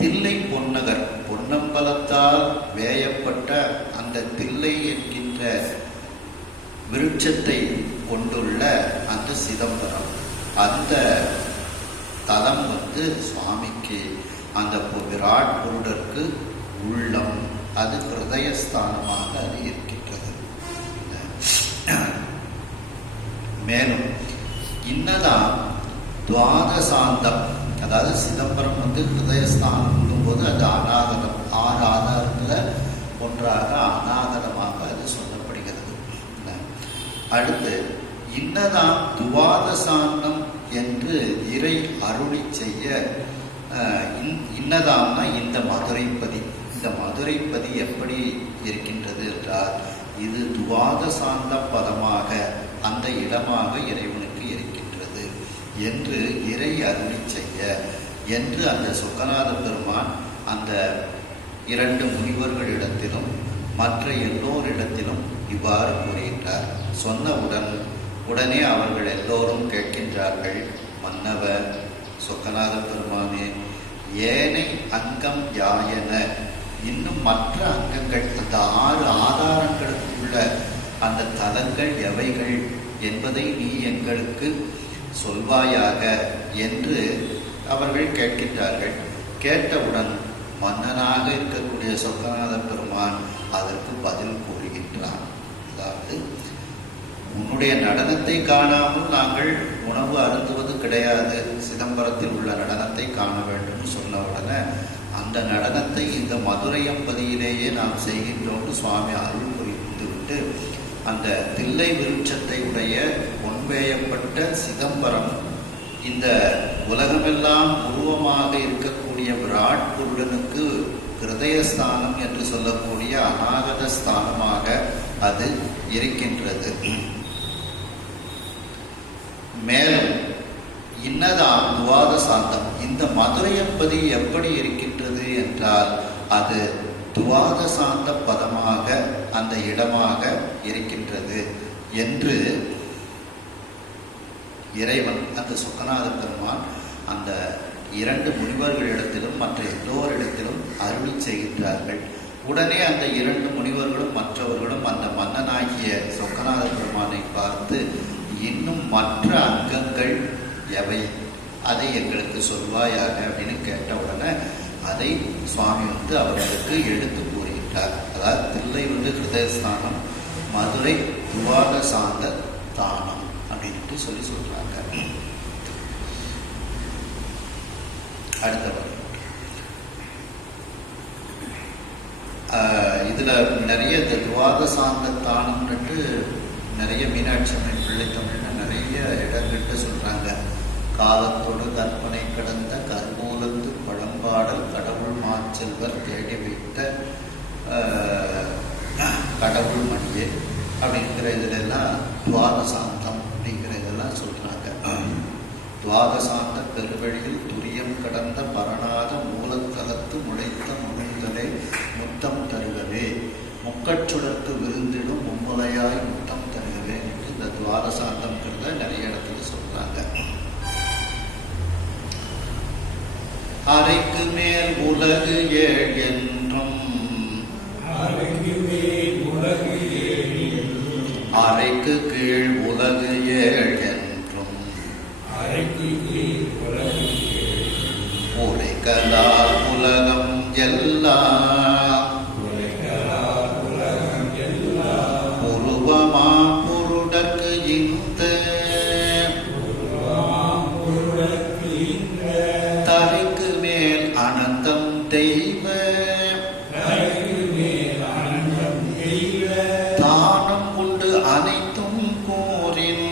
தில்லை பொன்னகர், பொன்னம்பலத்தால் வேயப்பட்ட அந்த தில்லை என்கின்ற விருட்சத்தை கொண்டுள்ள அந்த சிதம்பரம், அந்த தலம் சுவாமிக்கு அந்த விராட் புருடருக்கு உள்ளம், அது ஹிருதயஸ்தானமாக அது இருக்கின்றது. மேலும் இன்னதான் துவாதசாந்தம், அதாவது சிதம்பரம் ஹிருதயஸ்தானம் போது அது அநாகதம், 6 ஆதாரத்தில் ஒன்றாக அநாகதமாக அது சொல்லப்படுகிறது. அடுத்து இன்னதாம் துவாதசாந்தம் என்று இறை அருளி செய்ய, இன்னதாம்னா இந்த மதுரைப்பதி. இந்த மதுரைப்பதி எப்படி இருக்கின்றது என்றால் இது துவாத சாந்த பதமாக அந்த இடமாக இறைவனுக்கு இருக்கின்றது என்று இறை அருளி செய்ய என்று அந்த சொக்கநாத பெருமான் அந்த 2 முனிவர்களிடத்திலும் மற்ற எல்லோரிடத்திலும் இவ்வாறு கூறுகின்றார். சொன்னவுடன் உடனே அவர்கள் எல்லோரும் கேட்கின்றார்கள், மன்னவர் சொக்கநாத பெருமானே, ஏனை அங்கம் யாயன, இன்னும் மற்ற அங்கங்கள் அந்த 6 ஆதாரங்களுக்குள்ள அந்த தலங்கள் எவைகள் என்பதை நீ எங்களுக்கு சொல்வாயாக என்று அவர்கள் கேட்கின்றார்கள். கேட்டவுடன் மன்னனாக இருக்கக்கூடிய சொக்கநாத பெருமான் அதற்கு பதில் கூறுகின்றான். அதாவது, உன்னுடைய நடனத்தை காணாமல் நாங்கள் உணவு அருந்துவது கிடையாது, சிதம்பரத்தில் உள்ள நடனத்தை காண வேண்டும் சொன்ன உடனே அந்த நடனத்தை இந்த மதுரை அம்பதியிலேயே நாம் செய்கின்றோம்னு சுவாமி அருள் புரிந்துவிட்டு அந்த தில்லை விருட்சத்தை உடைய பொன்வேயப்பட்ட சிதம்பரம் இந்த உலகமெல்லாம் உருவமாக இருக்கக்கூடிய விராட் பொருளனுக்கு ஹிருதயஸ்தானம் என்று சொல்லக்கூடிய அநாகத ஸ்தானமாக அது இருக்கின்றது. மேலும் இன்னதான் துவாத சாந்தம், இந்த மதுரையம்பதி எப்படி இருக்கின்றது என்றால் அது துவாத சாந்த பதமாக அந்த இடமாக இருக்கின்றது என்று இறைவன் அந்த சொக்கநாத பெருமான் அந்த 2 முனிவர்களிடத்திலும் மற்ற எல்லோரிடத்திலும் அருளி செய்கின்றார்கள். உடனே அந்த 2 முனிவர்களும் மற்றவர்களும் அந்த மன்னனாகிய சொக்கநாத பெருமானை பார்த்து, இன்னும் மற்ற அங்கங்கள் எவை, அதை எங்களுக்கு சொல்வாயாக அப்படின்னு கேட்ட உடனே அதை சுவாமி அவர்களுக்கு எடுத்து கூறுகின்றார். அதாவது தில்லை ஹிருதயஸ்தானம், மதுரை துவாத சாந்த தானம் அப்படின்ட்டு சொல்றாங்க. அடுத்தவர் இதுல நிறைய துவாத சாந்த தானம்ன்ட்டு நிறைய மீனாட்சி அம்மன் பிள்ளை தமிழ்ல நிறைய இடங்கள்ட்டு சொல்றாங்க. காலத்தோடு கற்பனை கடந்த கருமூலத்து பழம்பாடல் கடவுள் மாச்செல்வர் தேடி வைத்த கடவுள் மணியே அப்படிங்கிற இதுலாம் துவாத சாந்தம் அப்படிங்கிற இதெல்லாம் சொல்றாங்க. துவாத சாந்த பெருவழியில் துரியம் கடந்த பரணாத மூலத்தலத்து முளைத்த முழுந்தலை முத்தம் தருகவே, முக்கச்சுடர்க்கு விருந்திடும் மும்முலையாய் முத்தம் தருகவே என்று இந்த துவாத சாந்தம்ங்கிறத நிறைய இடத்துல சொல்றாங்க. அறைக்கு மேல் உலகு ஏழ் என்றும் அறைக்கு கீழ் உலகு ஏழ் என்றும் உரைக்கலால் உலகம் எல்லாம் உருவமா பொருடற்கு இந்த தரைக்கு மேல் அனந்தம் தெய்வ தானம் உண்டு அனைத்தும் கூறின்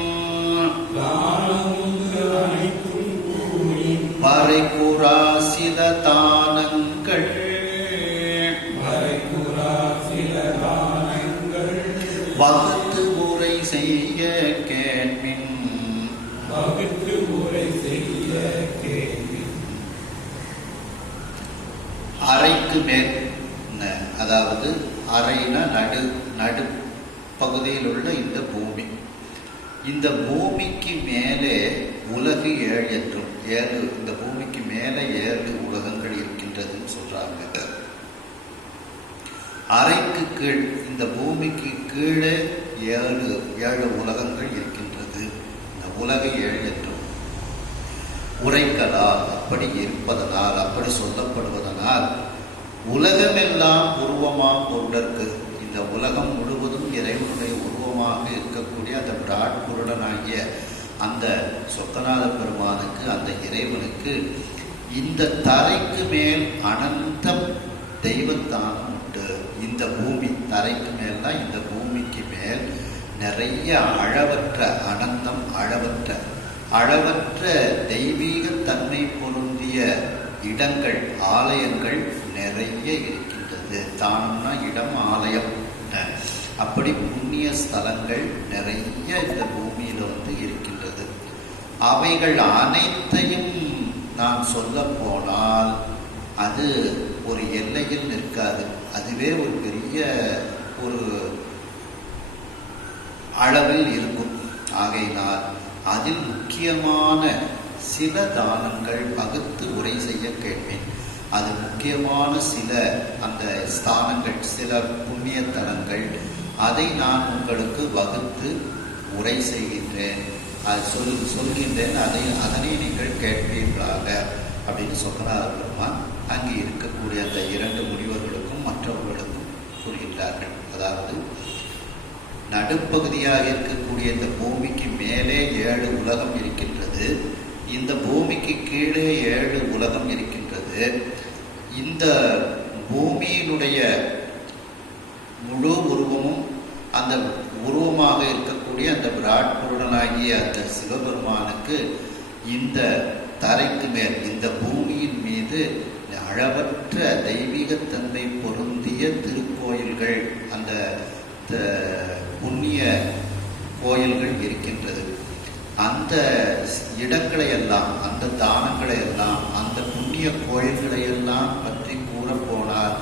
வரைகுறா சில தானங்கள் வகுத்து உரை செய்ய கேட்பின் அறைக்கு மேல், அதாவது அறைனா நடு பகுதியில் உள்ள இந்த பூமி, இந்த பூமிக்கு மேலே உலகு 7 என்றும் 7, இந்த பூமிக்கு மேலே 7 உலகங்கள் இருக்கின்றதுன்னு சொல்றாங்க. அறைக்கு கீழ், இந்த பூமிக்கு கீழே 7 உலகங்கள் இருக்கின்றது. இந்த உலகு 7 என்றும் உரைக்கலால், அப்படி இருப்பதனால், அப்படி சொல்லப்படுவதனால் உலகமெல்லாம் உருவமா பொருடற்கு, இந்த உலகம் முழுவதும் இறைவனுடைய உருவமாக இருக்கக்கூடிய அந்த விராட் பொருளனாகிய அந்த சொக்கநாத பெருமானுக்கு, அந்த இறைவனுக்கு இந்த தரைக்கு மேல் அனந்த தெய்வத்தானம் உண்டு. இந்த பூமி தரைக்கு மேல்னா இந்த பூமிக்கு மேல் நிறைய அளவற்ற அனந்தம், அளவற்ற தெய்வீக தன்மை பொருந்திய இடங்கள், ஆலயங்கள் நிறைய இருக்கின்றது. இருக்கின்றது. தானம்னா இடம், ஆலயம். அப்படி புண்ணிய ஸ்தலங்கள் நிறைய இந்த பூமியில இருக்கின்றது. அவைகள் அனைத்தையும் நான் சொல்ல போனால் அது ஒரு எல்லையில் நிற்காது. அதுவே ஒரு பெரிய ஒரு அளவில் இருக்கும். ஆகையினால் அதில் முக்கியமான சில தானங்கள் பகுத்து உரை செய்ய கேட்பேன். அது முக்கியமான சில அந்த ஸ்தானங்கள், சில புண்ணிய தலங்கள், அதை நான் உங்களுக்கு வகுத்து உரை செய்கின்றேன், சொல்கின்றேன். அதனை நீங்கள் கேட்பீர்களாக அப்படின்னு சொன்னார் பெருமான். அங்கே இருக்கக்கூடிய அந்த 2 முனிவர்களுக்கும் மற்றவர்களுக்கும் கூறுகின்றார்கள். அதாவது நடுப்பகுதியாக இருக்கக்கூடிய இந்த பூமிக்கு மேலே 7 உலகம் இருக்கின்றது. இந்த பூமிக்கு கீழே 7 உலகம் இருக்கின்றது. இந்த பூமியினுடைய முழு உருவமும் அந்த உருவமாக இருக்கக்கூடிய அந்த விராட்புருடனாகிய அந்த சிவபெருமானுக்கு இந்த தரைக்கு மேல், இந்த பூமியின் மீது அளவற்ற தெய்வீகத்தன்மை பொருந்திய திருக்கோயில்கள், அந்த புண்ணிய கோயில்கள் இருக்கின்றது. அந்த இடங்களை எல்லாம், அந்த தானங்களை எல்லாம், அந்த புண்ணிய கோயில்களை எல்லாம் பற்றி கூறப்போனால்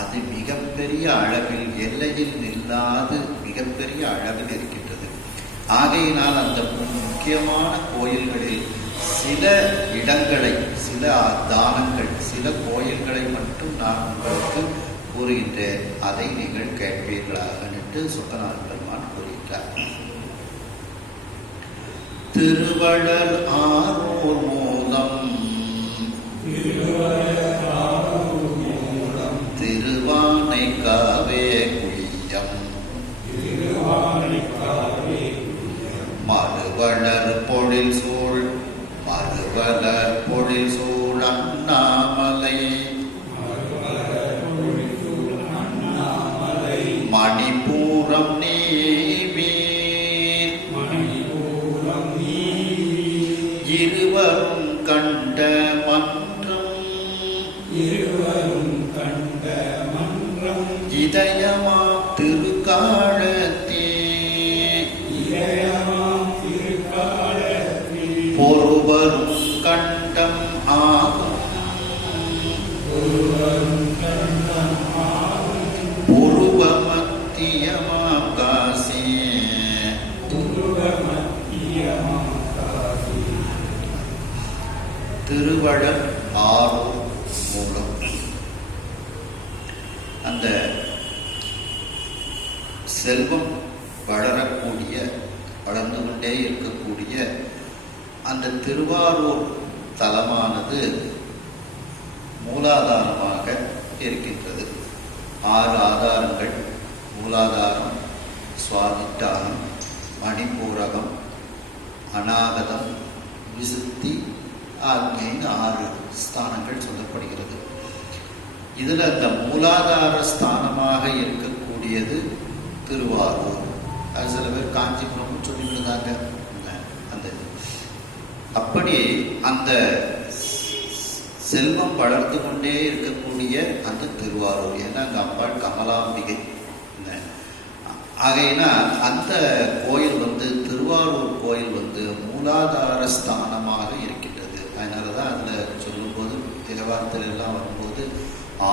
அது மிகப்பெரிய அளவில், எல்லையில் இல்லாது மிகப்பெரிய அளவில் இருக்கின்றது. ஆகையினால் அந்த முக்கியமான கோயில்களில் சில இடங்களை, சில தானங்கள், சில கோயில்களை மட்டும் நான் உங்களுக்கு கூறுகின்றேன். அதை நீங்கள் கேட்பீர்களாக என்று சொக்கநாத பெருமான் கூறுகின்றார். திருவள்ளல் ஆரூர் மூலம் திருவானைக்காவே குய்யம் மறுவளர் பொழில் சூழ் அண்ணாமலை மணிபூரம் நீவீர் இருவரும் கண்ட மன்றம் இதயமா திருக்காழத்தே பொறுவரும் கண்டம் ஆகும் புருவமத்தியமாம் காசி திருவள்ளல் ஆரூர் மூலம். அந்த செல்வம் வளரக்கூடிய, வளர்ந்து கொண்டே இருக்கக்கூடிய அந்த திருவாரூர் தலமானது மூலாதாரமாக இருக்கின்றது. 6 ஆதாரங்கள்: மூலாதாரம், சுவாதிஷ்டானம், மணிபூரகம், அநாகதம், விசுத்தி ஆகிய 6 ஸ்தானங்கள் சொல்லப்படுகிறது. இதுல அந்த மூலாதார ஸ்தானமாக இருக்கக்கூடியது திருவாரூர். அது சில பேர் காஞ்சிபுரம் சொல்லிட்டு இருந்தாங்க. அந்த அப்படி அந்த செல்வம் வளர்த்து கொண்டே இருக்கக்கூடிய அந்த திருவாரூர், ஏன்னா அங்கே அம்பாள் கமலாம்பிகை. ஆகையினா அந்த கோயில் திருவாரூர் கோயில் மூலாதார ஸ்தானமாக இருக்கின்றது. அதனாலதான் அதுல சொல்லும்போது திலவார்த்தல் எல்லாம் வரும்போது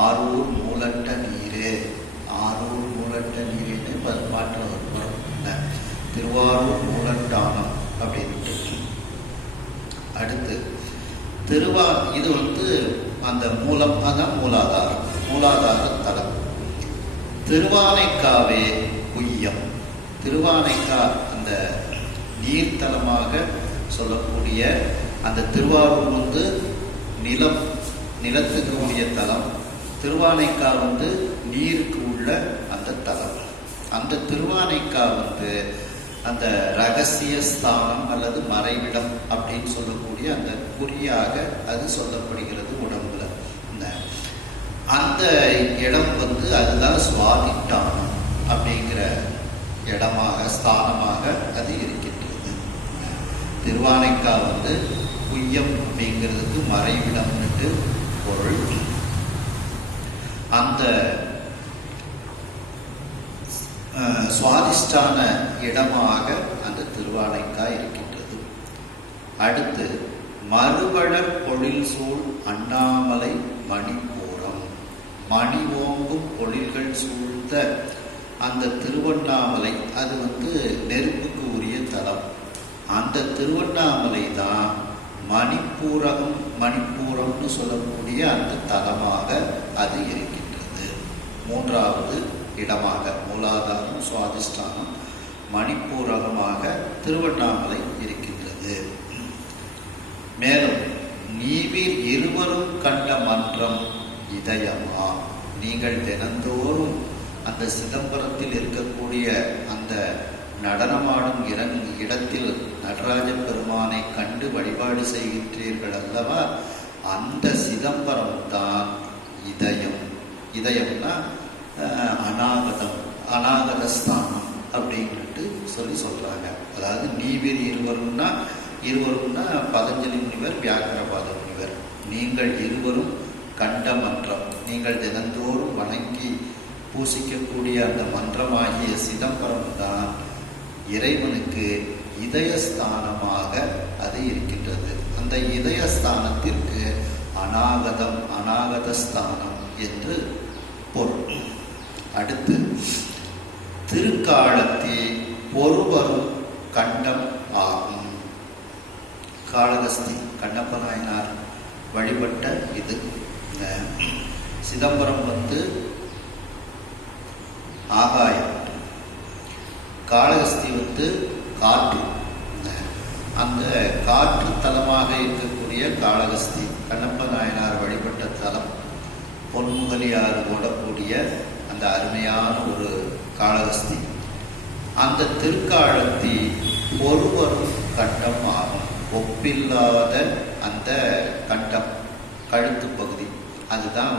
ஆரூர் மூலட்ட நீரே, ஆரூர் மூலட்ட நீரேன்னு பாட்டில் வரும். திருவாரூர் மூலட்டானம் அப்படின்ட்டு. அடுத்து இது அந்த மூலம், அதான் மூலாதாரம், மூலாதார தலம். திருவானைக்காவே குய்யம். திருவானைக்கா அந்த நீர்த்தலமாக சொல்லக்கூடிய அந்த திருவாரூர் நிலத்துக்கு உரிய தலம். திருவானைக்கா நீருக்கு உள்ள அந்த தலம். அந்த திருவானைக்கா அந்த ரகசிய ஸ்தானம் அல்லது மறைவிடம் அப்படின்னு சொல்லக்கூடிய அந்த குறியாக அது சொல்லப்படுகிறது உடம்புல. அந்த இடம் அதுதான் சுவாதிஷ்டானம் அப்படிங்கிற இடமாக, ஸ்தானமாக அது இருக்கின்றது. திருவானைக்கா குய்யம் அப்படிங்கிறதுக்கு மறைவிடம் என்று பொருள். அந்த சுவாதிஷ்டான இடமாக அந்த திருவானைக்கா இருக்கின்றது. அடுத்து மறுவளர் பொழில் சூழ் அண்ணாமலை மணிபூரம், மணி ஓங்கும் பொழில்கள் சூழ்ந்த அந்த திருவண்ணாமலை, அது நெருப்புக்கு உரிய தலம். அந்த திருவண்ணாமலை தான் மணிப்பூரம்னு சொல்லக்கூடிய அந்த தலமாக அது இருக்கின்றது. மூன்றாவது இடமாக மூலாதாரம் சுவாதிஷ்டானம் மணிப்பூரகமாக திருவண்ணாமலை இருக்கின்றது. மேலும் நீவீர் இருவரும் கண்ட மன்றம் இதயமா, நீங்கள் தினந்தோறும் அந்த சிதம்பரத்தில் இருக்கக்கூடிய அந்த நடனமாடும் இடத்தில் நடராஜ பெருமானை கண்டு வழிபாடு செய்கின்றீர்கள் அல்லவா, அந்த சிதம்பரம் தான் இதயம். இதயம்னா அநாகத ஸ்தானம் அப்படின்ட்டு சொல்றாங்க. அதாவது நீவீர் இருவரும்னா பதஞ்சலி முனிவர், வியாக்கரபாத முனிவர். நீங்கள் இருவரும் கண்ட மன்றம், நீங்கள் தினந்தோறும் வணங்கி பூசிக்கக்கூடிய அந்த மன்றமாகிய சிதம்பரம் தான் இறைவனுக்கு இதயஸ்தானமாக அது இருக்கின்றது. அந்த இதயஸ்தானத்திற்கு அநாகத ஸ்தானம் என்று பொருள். அடுத்து திருக்காலத்தி பொறுவரும் கண்டம் ஆகும். காளகஸ்தி கண்ணப்ப நாயனார் வழிபட்ட இது. சிதம்பரம் ஆகாயம், காளகஸ்தி காற்று. அந்த காற்று தலமாக இருக்கக்கூடிய காளகஸ்தி கண்ணப்ப நாயனார் வழிபட்ட தலம். பொன்முகலியாறு ஓடக்கூடிய அந்த அருமையான ஒரு காளகஸ்தி. அந்த திருக்காலத்தி ஒருவரும் கண்டம் ஆகும். ஒப்பில்லாத அந்த கண்டம், கழுத்து பகுதி, அதுதான்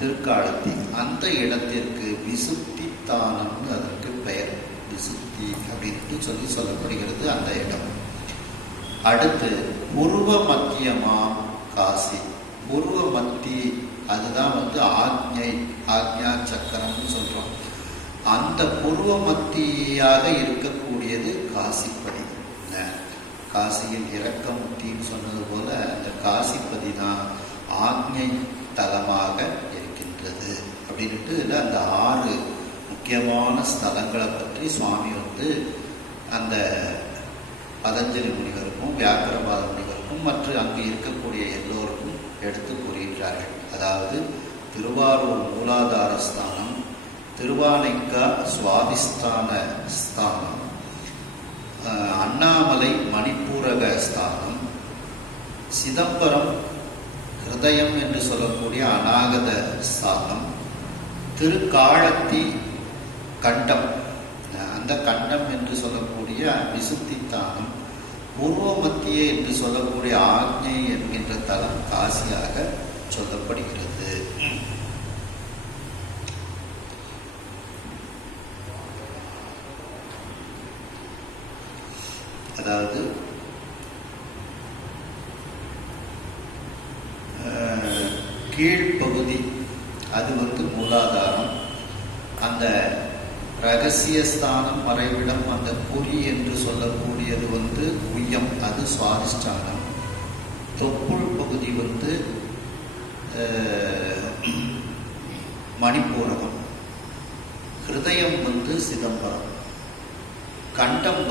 திருக்காலத்தி. அந்த இடத்திற்கு விசுத்தி தானம்னு அதற்கு பெயர். விசுத்தி அப்படின்ட்டு சொல்லப்படுகிறது அந்த இடம். அடுத்து பூர்வ மத்தியமா காசி. பூர்வ மத்தி, அதுதான் ஆக்ஞா சக்கரம்னு சொல்றோம். அந்த பூர்வ மத்தியாக இருக்கக்கூடியது காசிப்பதி. காசியில் இறக்கமுத்தின்னு சொன்னது போல அந்த காசிப்பதி தான் ஆக்ஞை தலமாக இருக்கின்றது அப்படின்ட்டு அந்த 6 முக்கியமான ஸ்தலங்களை பற்றி சுவாமி அந்த பதஞ்சலி முனிவருக்கும் வியாக்கரபாத முனிவருக்கும் மற்றும் அங்கு இருக்கக்கூடிய எல்லோருக்கும் எடுத்து கூறுகின்றார்கள். அதாவது திருவாரூர் மூலாதார ஸ்தானம், திருவானைக்கா சுவாதிஷ்டான ஸ்தானம், அண்ணாமலை மணிப்பூரக ஸ்தானம், சிதம்பரம் ஹிருதயம் என்று சொல்லக்கூடிய அநாகத ஸ்தானம், திருக்காலத்தி கண்டம், அந்த கண்டம் என்று சொல்லக்கூடிய விசுத்தி தானம், பூர்வ மத்திய என்று சொல்லக்கூடிய ஆக்ஞை என்கின்ற தலம் காசியாக சொல்லப்படுகிறது. அதாவது கீழ்ப்பகுதி அது மூலாதாரம், அந்த ரகசிய ஸ்தானம் மறைவிடம் அந்த குறி என்று சொல்லக்கூடியது உய்யம், அது சுவாதிஷ்டானம். தொப்புள் பகுதி மணிப்பூரகம், ஹிருதயம் சிதம்பரம், கண்டம்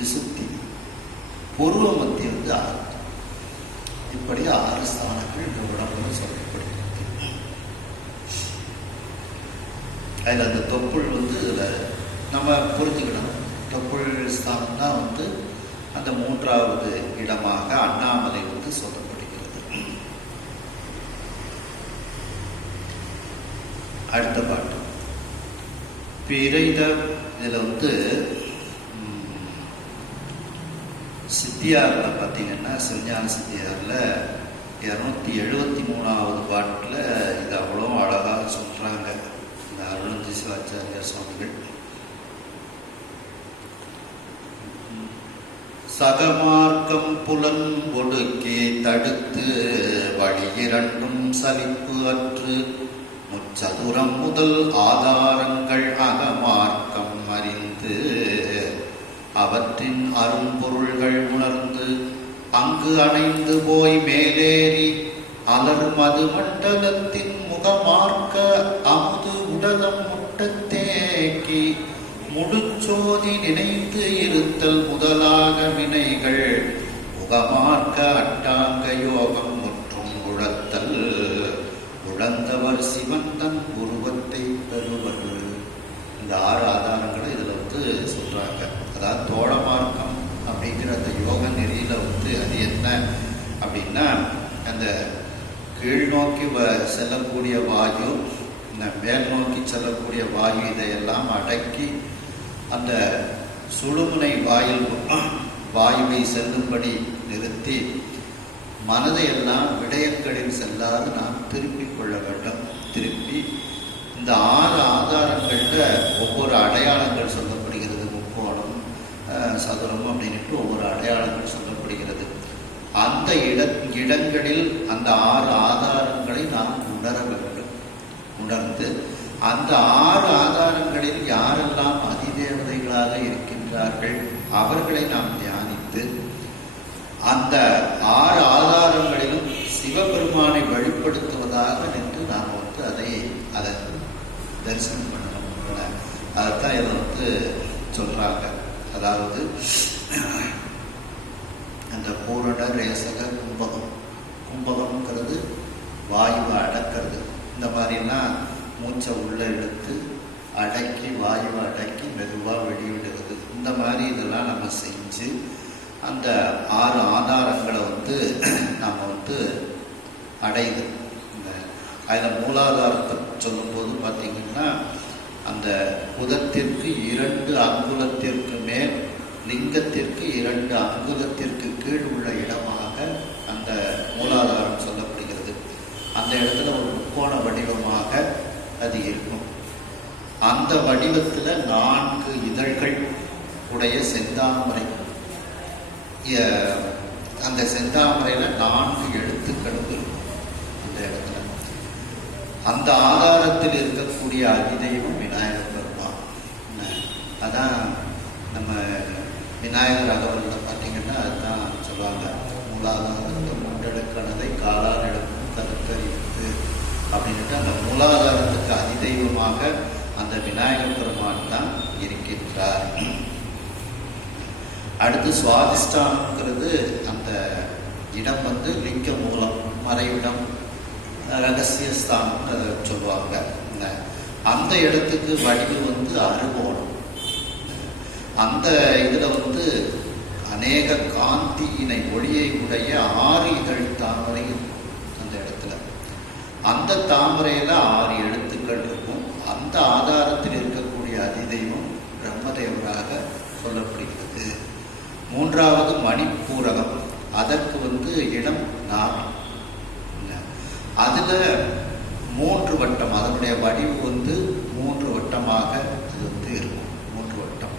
விசுத்தி, பூர்வ மத்திய ஆறு. இப்படி 6 ஸ்தானங்கள் இந்த உடம்புல சொல்லப்படுகிறது. அதில் அந்த தொப்புள் இதுல நம்ம புரிஞ்சுக்கணும். தொப்புள் ஸ்தானம் தான் அந்த 3வது இடமாக அண்ணாமலை சொல்லப்படுகிறது. அடுத்த பாட்டு பிறைத. இதில் சித்தியாரில் பார்த்தீங்கன்னா சிவஞான சித்தியாரில் 273வது பாட்டில் இது அவ்வளோ அழகாக சொல்கிறாங்க இந்த அருணந்தி சிவாச்சாரியார் சுவாமிகள். சகமார்க்கம் புலன் ஒடுக்கே தடுத்து வழி 2ம் சலிப்பு அற்று சதுரம் முதல் ஆதாரங்கள் அகமார்க்கம் அறிந்து அவற்றின் அரும்பொருள்கள் உணர்ந்து அங்கு அணைந்து போய் மேலேறி அலர் மது மண்டலத்தின் முகமார்க்க அமுது உடலம் முட்டத்தேக்கி முடுச்சோதி நினைத்து இருத்தல் முதலாக வினைகள் முகமார்க்க அட்டாங்க யோகம் முற்றும் உழத்தல் உழந்தவர் சிவந்தன் உருவத்தை பெறுவர். இந்த 6 ஆதாரங்களை இதுல சொல்றாங்க. அதாவது தோழ மார்க்கம் அப்படிங்கிற அந்த யோக நெறியில அது என்ன அப்படின்னா, அந்த கீழ் நோக்கி செல்லக்கூடிய வாயு, இந்த மேல் நோக்கி செல்லக்கூடிய வாயு, இதையெல்லாம் அடக்கி அந்த சுழுமுனை வாயுவை செல்லும்படி நிறுத்தி மனதையெல்லாம் விடயங்களில் செல்லாது நாம் திருப்பிக் கொள்ள வேண்டும். திருப்பி இந்த 6 ஆதாரங்கள்ல ஒவ்வொரு அடையாளங்கள் சொல்லப்படுகிறது. முக்கோணம், சதுரம் அப்படின்ட்டு ஒவ்வொரு அடையாளங்கள் சொல்லப்படுகிறது. அந்த இடங்களில் அந்த 6 ஆதாரங்களை நாம் உணர வேண்டும். உணர்ந்து அந்த 6 ஆதாரங்களில் யாரெல்லாம் அதிதேவதைகளாக இருக்கின்றார்கள் அவர்களை நாம் தியானித்து அந்த 6 ஆதாரங்களிலும் சிவபெருமானை வெளிப்படுத்துவதாக நின்று நாம் அதை தரிசனம் பண்ணணும். அதைத்தான் இதில் சொல்றாங்க. அதாவது அந்த பூரண ரேசக கும்பகம்ங்கிறது வாயுவை அடக்கிறது. இந்த மாதிரிலாம் மூச்சை உள்ள எடுத்து அடக்கி வாயுவை அடக்கி மெதுவாக வெளியிடுறது. இந்த மாதிரி இதெல்லாம் நம்ம செஞ்சு அந்த 6 ஆதாரங்களை நம்ம அடையுது. அதில் மூலாதாரத்தை சொல்லும்போது பார்த்தீங்கன்னா, அந்த புதத்திற்கு 2 அங்குலத்திற்கு மேல், லிங்கத்திற்கு 2 அங்குலத்திற்கு கீழ் உள்ள இடமாக அந்த மூலாதாரம் சொல்லப்படுகிறது. அந்த இடத்துல ஒரு முக்கோண வடிவமாக அது இருக்கும். அந்த வடிவத்தில் 4 இதழ்கள் உடைய செந்தாமரை, அந்த செந்தாமரையில 4 எழுத்துக்களும் இருக்கும். அந்த இடத்துல அந்த ஆதாரத்தில் இருக்கக்கூடிய அதிதெய்வம் விநாயகர் பெருமான். அதான் நம்ம விநாயகர் அகவலில் பார்த்தீங்கன்னா அதுதான் சொல்லுவாங்க, மூலாதாரத்தை முண்டெடுக்கணதை காலால் எடுக்கும் கருத்தறிவித்து அப்படின்ட்டு அந்த மூலாதாரத்துக்கு அதிதெய்வமாக அந்த விநாயகர் பெருமான் தான் இருக்கின்றார். அடுத்து சுவாதிஷ்டானம்ங்கிறது அந்த இடம் லிங்க மூலம், மறைவிடம், ரகசிய ஸ்தானம் அதை சொல்லுவாங்க. அந்த இடத்துக்கு வடிவு அறுகோணம். அந்த இதில் அநேக காந்தியினை ஒளியை உடைய 6 இதழ் தாமரை இருக்கும். அந்த இடத்துல அந்த தாமரையில் 6 எழுத்துக்கள் இருக்கும். அந்த ஆதாரத்தில் இருக்கக்கூடிய அதிதெய்வம் பிரம்மதேவராக சொல்லப்படுகிறது. 3வது மணிப்பூரகம், அதற்கு இடம் நாகம். அதுல 3 வட்டம், அதனுடைய வடிவு 3 வட்டமாக அது இருக்கும். 3 வட்டம்.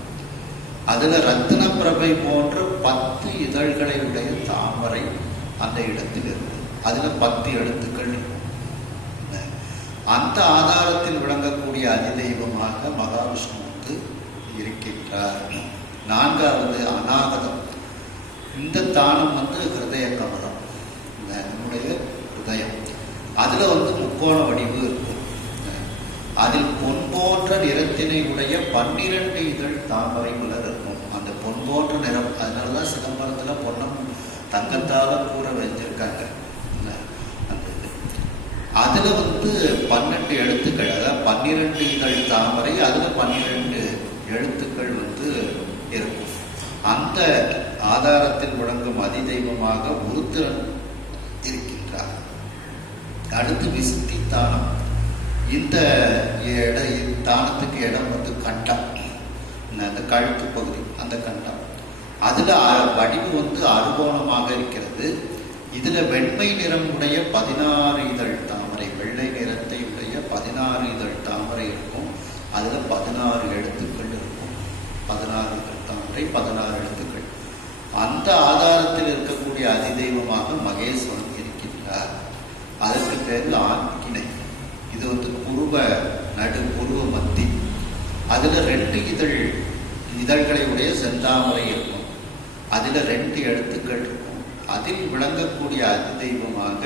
அதுல ரத்தின பிரபை போன்ற 10 இதழ்களை உடைய தாமரை அந்த இடத்தில் இருக்கும். அதுல 10 எழுத்துக்கள் இருக்கும். அந்த ஆதாரத்தில் விளங்கக்கூடிய அதிதெய்வமாக மகாவிஷ்ணு இருக்கின்றார். 4வது அநாகதம். இந்த தானம் ஹிருதய கமலம், நம்முடைய ஹிருதயம். அதுல முக்கோண வடிவு இருக்கும். அதில் பொன் போன்ற நிறத்தினை உடைய 12 இதழ் தாமரை மலர் இருக்கும். அந்த பொன் போன்ற நிறம், அதனாலதான் சிதம்பரத்துல பொன்னம் தங்கத்தால கூற வச்சிருக்காங்க. அதுல 12 எழுத்துக்கள், அதாவது 12 இதழ் தாமரை, அதுல 12 எழுத்துக்கள் இருக்கும். அந்த ஆதாரத்தில் விளங்கும் அதிதெய்வமாக உருத்திரன் இருக்கின்றார். அடுத்து விசுத்தி தானம். இந்த தானத்துக்கு இடம் கண்டம், அந்த கழுத்து பகுதி, அந்த கண்டம். அதுல வடிவு அறுகோணமாக இருக்கிறது. இதுல வெண்மை நிறம் உடைய 16 இதழ் தாமரை, வெள்ளை நிறத்தை உடைய 16 இதழ் தாமரை இருக்கும். அதுல 16 எழுத்துக்கள் இருக்கும். 16 இதழ் தாமரை, 16 எழுத்துக்கள். அந்த ஆதாரத்தில் இருக்கக்கூடிய அதிதெய்வமாக மகேஸ்வரன் இருக்கின்றார். அதற்கு பேர் ஆக்கினை. இது குரு புருவ மத்தி. அதில் 2 இதழ்களையுடைய செந்தாமரை இருக்கும். அதில் 2 எழுத்துக்கள் இருக்கும். அதில் விளங்கக்கூடிய அதிதெய்வமாக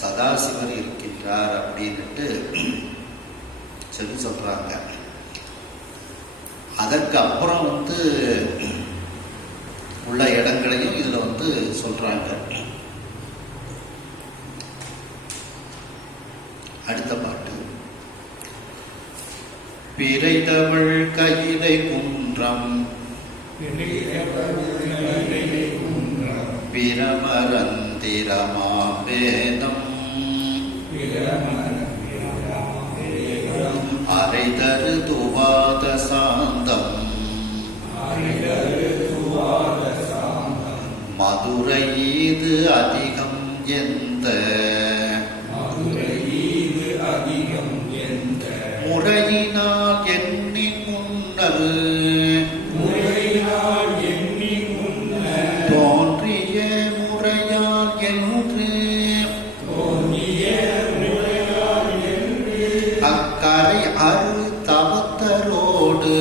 சதாசிவர் இருக்கின்றார் அப்படின்ட்டு சொல்றாங்க. அதற்கு அப்புறம் உள்ள இடங்களையும் இதுல சொல்றாங்க. அடுத்த பாட்டு. பிறை தமிழ் கையிலை குன்றம் பிரமரந்திரமாம் வேதம் அரைதரு துவாத சாந்தம் மதுரை இது அதிகம் எந்த முறையினால் எண்ணி முன்னர் தோன்றிய முறையால் என்று அக்கரை அரு தவத்தரோடு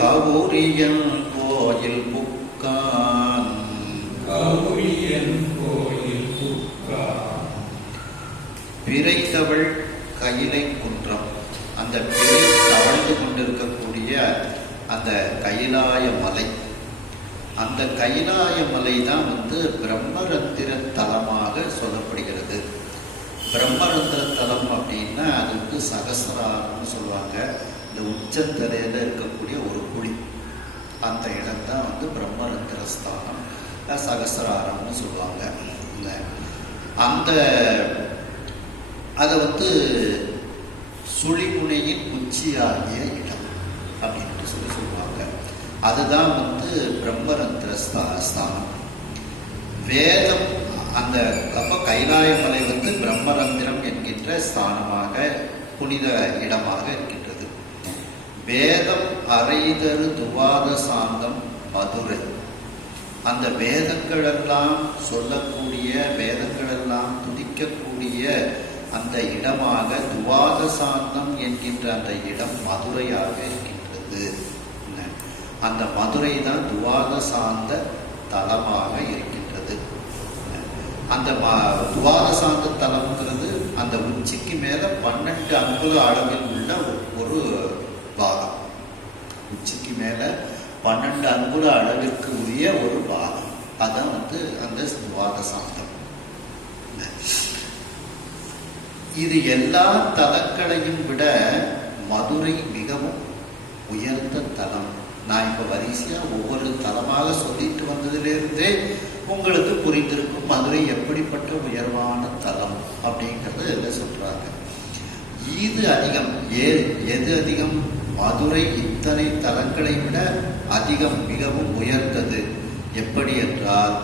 கௌரியன் கோயில் புக்கான். பிறைத்தவள் கையிலை குன்றம். அந்த பிறை தவழ்ந்து கொண்டிருக்கக்கூடிய அந்த கைலாய மலை. அந்த கைலாய மலை தான் பிரம்மரந்திர தலமாக சொல்லப்படுகிறது. பிரம்மரந்திர தலம் அப்படின்னா அது சகசிராரம்னு சொல்லுவாங்க. இந்த உச்சந்தலையில் இருக்கக்கூடிய ஒரு குழி, அந்த இடம் தான் பிரம்மரந்திர ஸ்தானம், சகசிராரம்னு சொல்லுவாங்க. அந்த அதை சுழிமுனையின் உச்சியாகிய இடம் அப்படின்னு சொல்லுவாங்க. அதுதான் பிரம்மரந்திர ஸ்தானம். வேதம் அந்த அப்போ கைலாயமலை பிரம்மரந்திரம் என்கின்ற ஸ்தானமாக, புனித இடமாக இருக்கின்றது. வேதம் அரைதரு துவாத சாந்தம் மதுரை. அந்த வேதங்களெல்லாம் சொல்லக்கூடிய, வேதங்களெல்லாம் துதிக்கக்கூடிய அந்த இடமாக துவாத சாந்தம் என்கின்ற அந்த இடம் மதுரையாக இருக்கின்றது. அந்த மதுரை தான் துவாத சாந்த தலமாக இருக்கின்றது. அந்த துவாத சாந்த தலம்ங்கிறது அந்த உச்சிக்கு மேல 12 அங்குல அளவில் உள்ள ஒரு பாகம். உச்சிக்கு மேல 12 அங்குல அளவிற்கு உரிய ஒரு பாகம். அதான் அந்த துவாத சாந்தம். இது எல்லா தலங்களையும் விட மதுரை மிகவும் உயர்ந்த தலம். நான் இப்ப வரிசையா ஒவ்வொரு தலமாக சொல்லிட்டு வந்ததிலிருந்தே உங்களுக்கு புரிந்திருக்கும் மதுரை எப்படிப்பட்ட உயர்வான தலம் அப்படிங்கறது எல்லாம் சொல்றாங்க. இது அதிகம். எது அதிகம்? மதுரை இத்தனை தலங்களை விட அதிகம், மிகவும் உயர்ந்தது. எப்படி என்றால்,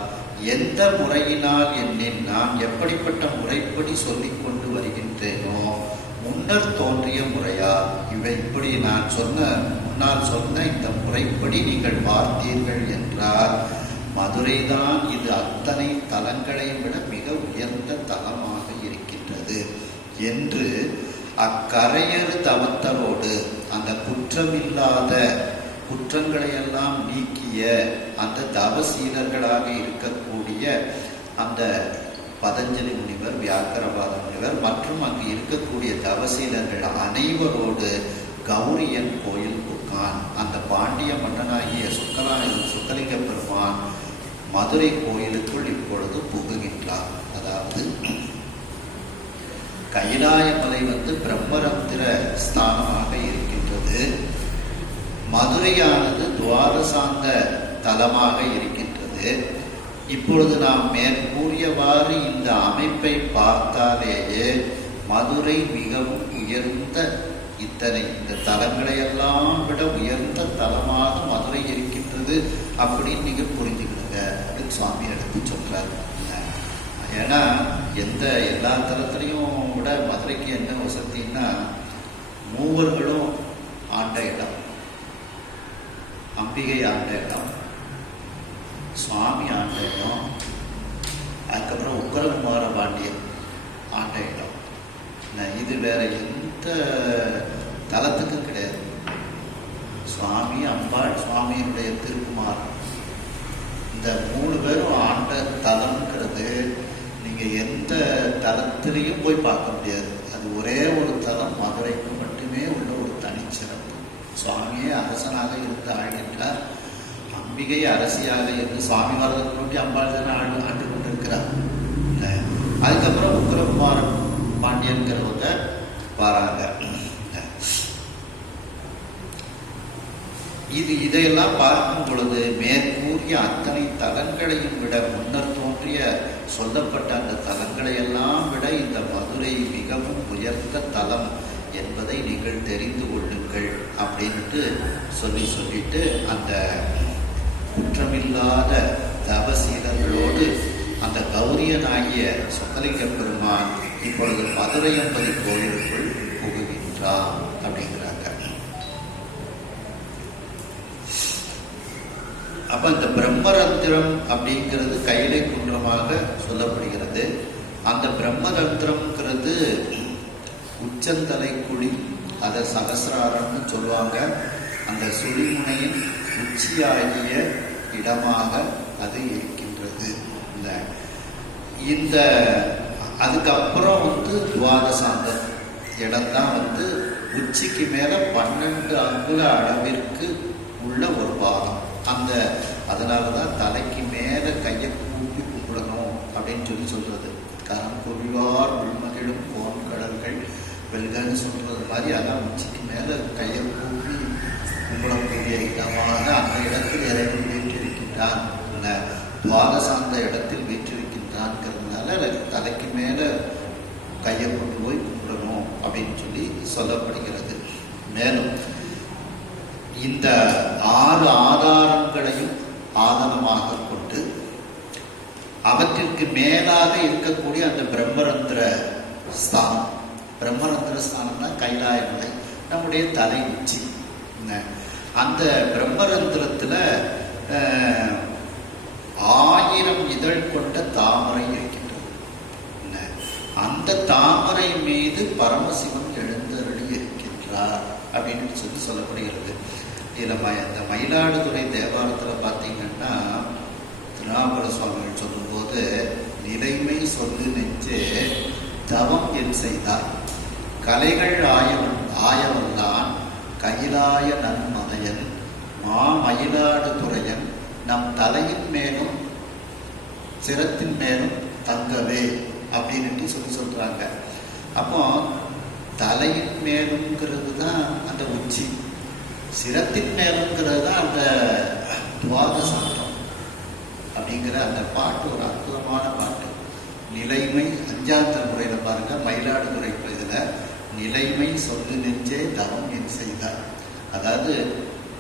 எந்த முறையினால் என்னில் நான் எப்படிப்பட்ட முறைப்படி சொல்லிக் கொண்டு வருகின்றேனோ, முன்னர் தோன்றிய முறையால் இவை இப்படி நான் முன்னால் சொன்ன இந்த முறைப்படி நீங்கள் பார்த்தீர்கள் என்றால், மதுரைதான் இது அத்தனை தலங்களை விட மிக உயர்ந்த தலமாக இருக்கின்றது என்று அக்கரையறு தவத்தரோடு, அந்த குற்றமில்லாத, குற்றங்களை எல்லாம் நீக்கிய அந்த தவசீலர்களாக இருக்கக்கூடிய அந்த பதஞ்சலி முனிவர், வியாக்கரபாத முனிவர் மற்றும் அங்கு இருக்கக்கூடிய தவசீலர்கள் அனைவரோடு கௌரியன் கோயில் புக்கான். அந்த பாண்டிய மன்னனாகிய சுக்கலிங்க பெருமான் மதுரை கோயிலுக்குள் இப்பொழுது புகுகின்றார். அதாவது கைலாயமலை பிரம்மரந்திர ஸ்தானமாக இருக்கின்றது. மதுரையானது துவாதசாந்த தலமாக இருக்கின்றது. இப்பொழுது நாம் மேற்கூறியவாறு இந்த அமைப்பை பார்த்தாலேயே மதுரை மிகவும் உயர்ந்த, இந்த தலங்களையெல்லாம் விட உயர்ந்த தலமாக மதுரை இருக்கின்றது அப்படின்னு நீங்க புரிஞ்சுக்கிடுங்க அப்படின்னு சுவாமி எடுத்து சொல்றாரு. ஏன்னா எல்லா தலத்திலையும் விட மதுரைக்கு என்ன வசதின்னா, மூவர்களும் ஆண்ட இடம், அம்பிகை ஆண்ட இடம், சுவாமி ஆண்ட இடம், அதுக்கப்புறம் உக்கரகுமார பாண்டியன் ஆண்ட இடம். இது வேற எந்த தலத்துக்கும் கிடையாது. சுவாமி, அம்பாள், சுவாமியினுடைய திருக்குமார், இந்த 3 பேரும் ஆண்ட தலம்ங்கிறது நீங்க எந்த தலத்திலையும் போய் பார்க்க முடியாது. அது ஒரே ஒரு தலம், மதுரைக்கு மட்டுமே உள்ள ஒரு தனிச்சிறப்பு. சுவாமியே அரசனாக இருந்து ஆழ்கின்றார், அம்பிகை அரசியாக இருந்து சுவாமி வரதுக்கு நோக்கி அம்பாள் தானே ஆண்டு கொண்டிருக்கிறார். அதுக்கப்புறம் உக்கிரகுமாரன் பாண்டியன்கிறவங்க வராங்க. இதையெல்லாம் பார்க்கும் பொழுது மேற்கூறிய அத்தனை தலங்களையும் விட, முன்னர் தோன்றிய சொல்லப்பட்ட அந்த தலங்களை எல்லாம் விட இந்த மதுரை மிகவும் உயர்ந்த தலம் என்பதை நீங்கள் தெரிந்து கொள்ளுங்கள் அப்படின்ட்டு சொல்லிட்டு அந்த குற்றமில்லாத தவசீலர்களோடு அந்த கௌரியனாகிய சொக்கலிங்க பெருமான் இப்பொழுது மதுரை என்பதை கோயிலுக்குள் புகுகின்றார் அப்படிங்கிறாங்க. அப்ப இந்த பிரம்மரந்திரம் அப்படிங்கிறது கைலை குன்றமாக சொல்லப்படுகிறது. அந்த பிரம்மரந்திரம்ங்கிறது உச்சந்தலை குழி, அதை சகசிராரம்னு சொல்லுவாங்க. அந்த சுழிமுனையின் உச்சியாகிய இடமாக அது இருக்கின்றது. இந்த அதுக்கப்புறம் துவாதசாந்த இடம்தான் உச்சிக்கு மேல 12 அங்குல அளவிற்கு உள்ள ஒரு பாதம். அதனாலதான் தலைக்கு மேல கையை கூப்பி கும்பிடணும் அப்படின்னு சொல்றது. கரம் குவிவார் உள்மகிழும் கோன் கடல்கள் வெல்கன்னு சொல்றது மாதிரி, அதான் உச்சிக்கு மேல கையை கூப்பி கும்பிடக்கூடிய இடமாக அந்த இடத்தில் இறைவன் வீற்றிருக்கின்றான். துவாதசாந்த இடத்தில் வீற்றிருக்கின்றான்ங்கிறதுனால தலைக்கு மேல கையை கொண்டு போய் கும்பிடணும் அப்படின்னு சொல்லப்படுகிறது. மேலும் இந்த 6 ஆதாரங்களையும் ஆதாரமாக கொண்டு அவற்றிற்கு மேலாக இருக்கக்கூடிய அந்த பிரம்மரந்திர ஸ்தானம். பிரம்மரந்திர ஸ்தானம்னா கைலாயமலை, நம்முடைய தலை உச்சி. அந்த பிரம்மரந்திரத்துல 1000 இதழ் கொண்ட தாமரை இருக்கின்றது. அந்த தாமரை மீது பரமசிவன் எழுந்தருளி இருக்கின்றார் அப்படின்னு சொல்லப்படுகிறது. இதுல இந்த மயிலாடுதுறை தேவாரத்தில் பார்த்தீங்கன்னா திருநாவுக்கர சுவாமிகள் சொல்லும்போது, நிலைமை சொல்லு நெஞ்சே தவம் என் செய்தார், கலைகள் ஆயவல்லான் கைலாய நன்மதையன் மயிலாடுதுறையன் நம் தலையின் மேலும் சிரத்தின் மேலும் தங்கவே அப்படின்னு சொல்றாங்க. அப்போ தலையின் மேலுங்கிறது தான் அந்த உச்சி, சிரத்தின் மேலுங்கிறது தான் அந்த துவாதசாந்தம் அப்படிங்கிற அந்த பாட்டு ஒரு அற்புதமான பாட்டு. நிலைமை 5ஆம் தலைமுறையில பாருங்க, மயிலாடுதுறை இதுல நிலைமை சொல்லு நெஞ்சே தவம் என் செய்தார். அதாவது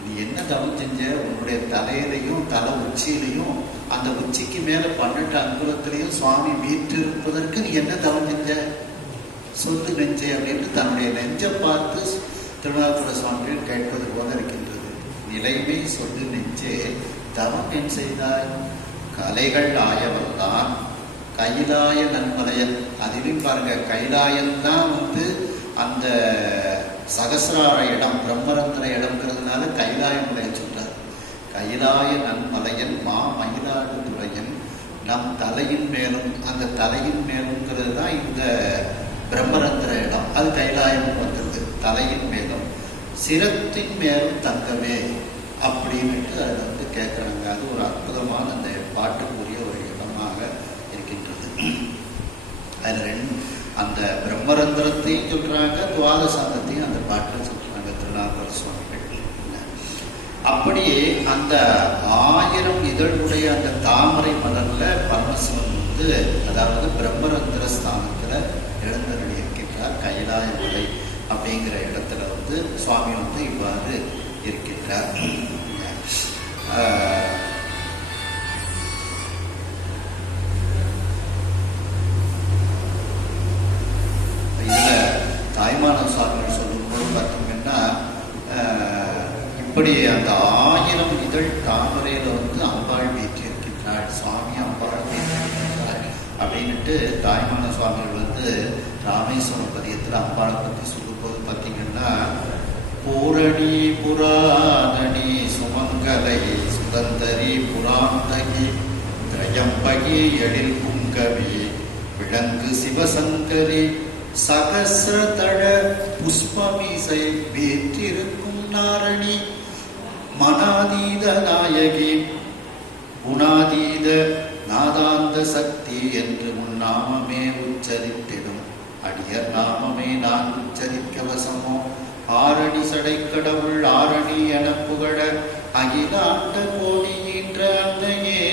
நீ என்ன தவம் செஞ்ச, உன்னுடைய தலையிலையும் தலை உச்சியிலையும் அந்த உச்சிக்கு மேல 12 அங்குலத்திலையும் சுவாமி வீற்றிருப்பதற்கு நீ என்ன தவம் செஞ்ச சொல்லு நெஞ்சே அப்படின்ட்டு தன்னுடைய நெஞ்சை பார்த்து திருநாவுக்கர சுவாமிகள் கேட்பது போல இருக்கின்றது. நிலைமை சொல்லு நெஞ்சே தவம் என் செய்தாய், கலைகள் ஆயவல்தான் கைலாய நன்மலையன். அதிலும் பாருங்க, கைலாயன் தான் அந்த சகசிரார இடம், பிரம்மரந்திர இடம்ங்கிறதுனால கைலாய மலையை சொல்றார். கைலாய நன்மலையன் மயிலாடுதுறையன் நம் தலையின் மேலும், அந்த தலையின் மேலும்ங்கிறது தான் இந்த பிரம்மரந்திர இடம். அது கைலாயம் வந்துருது. தலையின் மேலும் சிரத்தின் மேலும் தங்கவே அப்படின்ட்டு அதை கேட்குறாங்க. அது ஒரு அற்புதமான அந்த பாட்டுக்குரிய ஒரு இடமாக இருக்கின்றது. அதில் அந்த பிரம்மரந்திரத்தையும் சொல்றாங்க, துவாதசாந்தத்தையும் அந்த பாட்டில் சொல்றாங்க திருநாவுக்கர சுவாமிகள். அப்படியே அந்த 1000 இதழுடைய அந்த தாமரை மலர்ல பரமசிவன் அதாவது பிரம்மரந்திர ஸ்தானத்துல எழுந்தருளி இருக்கின்றார். கைலாய மலை அப்படிங்கிற இடத்துல சுவாமி இவ்வாறு இருக்கின்றார். இதுல தாய்மான சுவாமிகள் சொல்லும்போது பார்த்தீங்கன்னா, இப்படி அந்த 1000 இதழ் தாமரையில அம்பாள் வீற்றிருக்கின்றாள், சுவாமி அம்பாள் வீற்றிருக்கின்றாள் அப்படின்னு அப்படின்ட்டு தாய்மான சுவாமிகள் வந்து ராமேஸ்வரம் பதியத்தில் அம்பாளை பற்றி சொல்லும்போது பார்த்தீங்கன்னா, பூரணி புராதனி சுமங்கலை சுதந்தரி புராந்தகி திரயம்பகி எழில் புங்கவி விளங்கு சிவசங்கரி சகசிரதழ புஷ்பமிசை வீற்றிருக்கும் நாரணி மனாதீத நாயகி குணாதீத நாதாந்த சக்தி என்று உன் நாமமே உச்சரித்திடும் அடியர் நாமமே நான் உச்சரிக்க வசமோ ஆரணி சடை கடவுள் ஆரணி என புகழ அகிலாண்ட கோடி ஈன்ற அன்னையே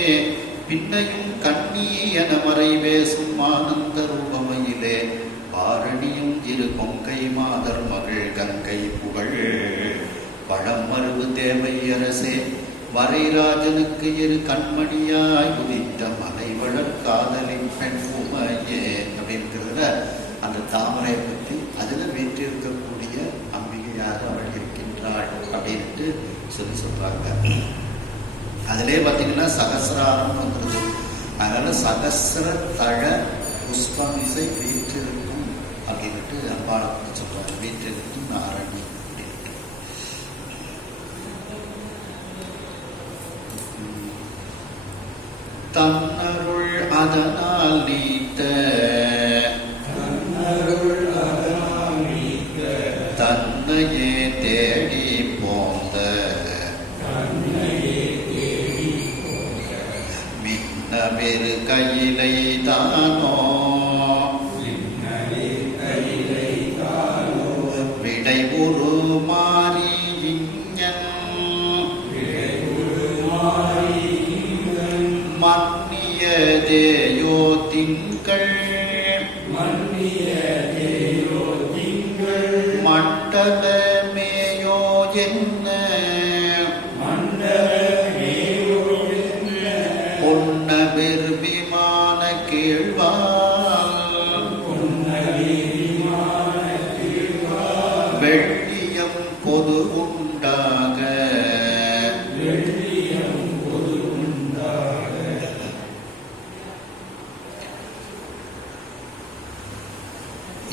பின்னையும் கண்ணி என மறை பேசும் ஆனந்த ரூபமையிலே பாரணியும் இரு கொங்கை மாதர் மகள் கங்கை புகழ் பழம் மருவு தேவை அரசே வரைராஜனுக்கு இரு கண்மணியாய் உதித்த மலைவளர் காதலின் பெண் உமையே அப்படிங்கிறதுல அந்த தாமரையை பற்றி அதில் வீற்றிருக்கக்கூடிய அம்பிகையாக அவள் இருக்கின்றாள் அப்படின்ட்டு சொல்றாங்க. அதிலே பார்த்தீங்கன்னா சகசிராரம் வந்துருது. அதனால சகசிர தழ புஷ்பமிசை வீற்றிருக்கும் அப்படின்ட்டு அம்பாளை பற்றி சொல்றாங்க. வீற்றிருக்கும் நாரணி அப்படின்ட்டு. தன்னருள் அதனால் நீத்த தன்னையே தேடி போந்த மின்னவிரு கையிலை தானோ விடை உரு மாறி விஞ்ஞன் மன்னியதேயோ திங்கள் மண்டலமேயோ என்ன பொன்னவிர் விமான கீழ்வாள் வெள்ளியம் பொது உண்டாக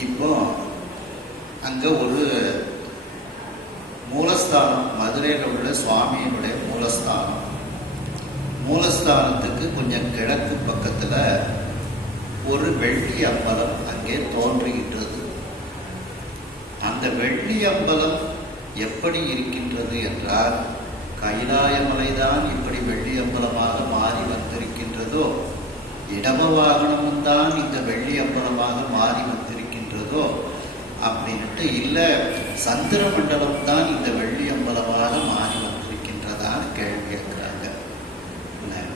இப்போ அங்க ஒரு மூலஸ்தானம், மதுரையில் உள்ள சுவாமியினுடைய மூலஸ்தானத்துக்கு கொஞ்சம் கிழக்கு பக்கத்துல ஒரு வெள்ளி அம்பலம் அங்கே தோன்றுகின்றது. அந்த வெள்ளி அம்பலம் எப்படி இருக்கின்றது என்றால், கைலாயமலைதான் இப்படி வெள்ளி அம்பலமாக மாறி வந்திருக்கின்றதோ, இடம வாகனமும் தான் இந்த வெள்ளி அம்பலமாக மாறி வந்திருக்கின்றதோ அப்படின்ட்டு, இல்லை சந்திர மண்டலம் தான் இந்த வெள்ளி அம்பலமாக மாறி வந்திருக்கின்றதான்னு கேள்வி கேட்கிறாங்க.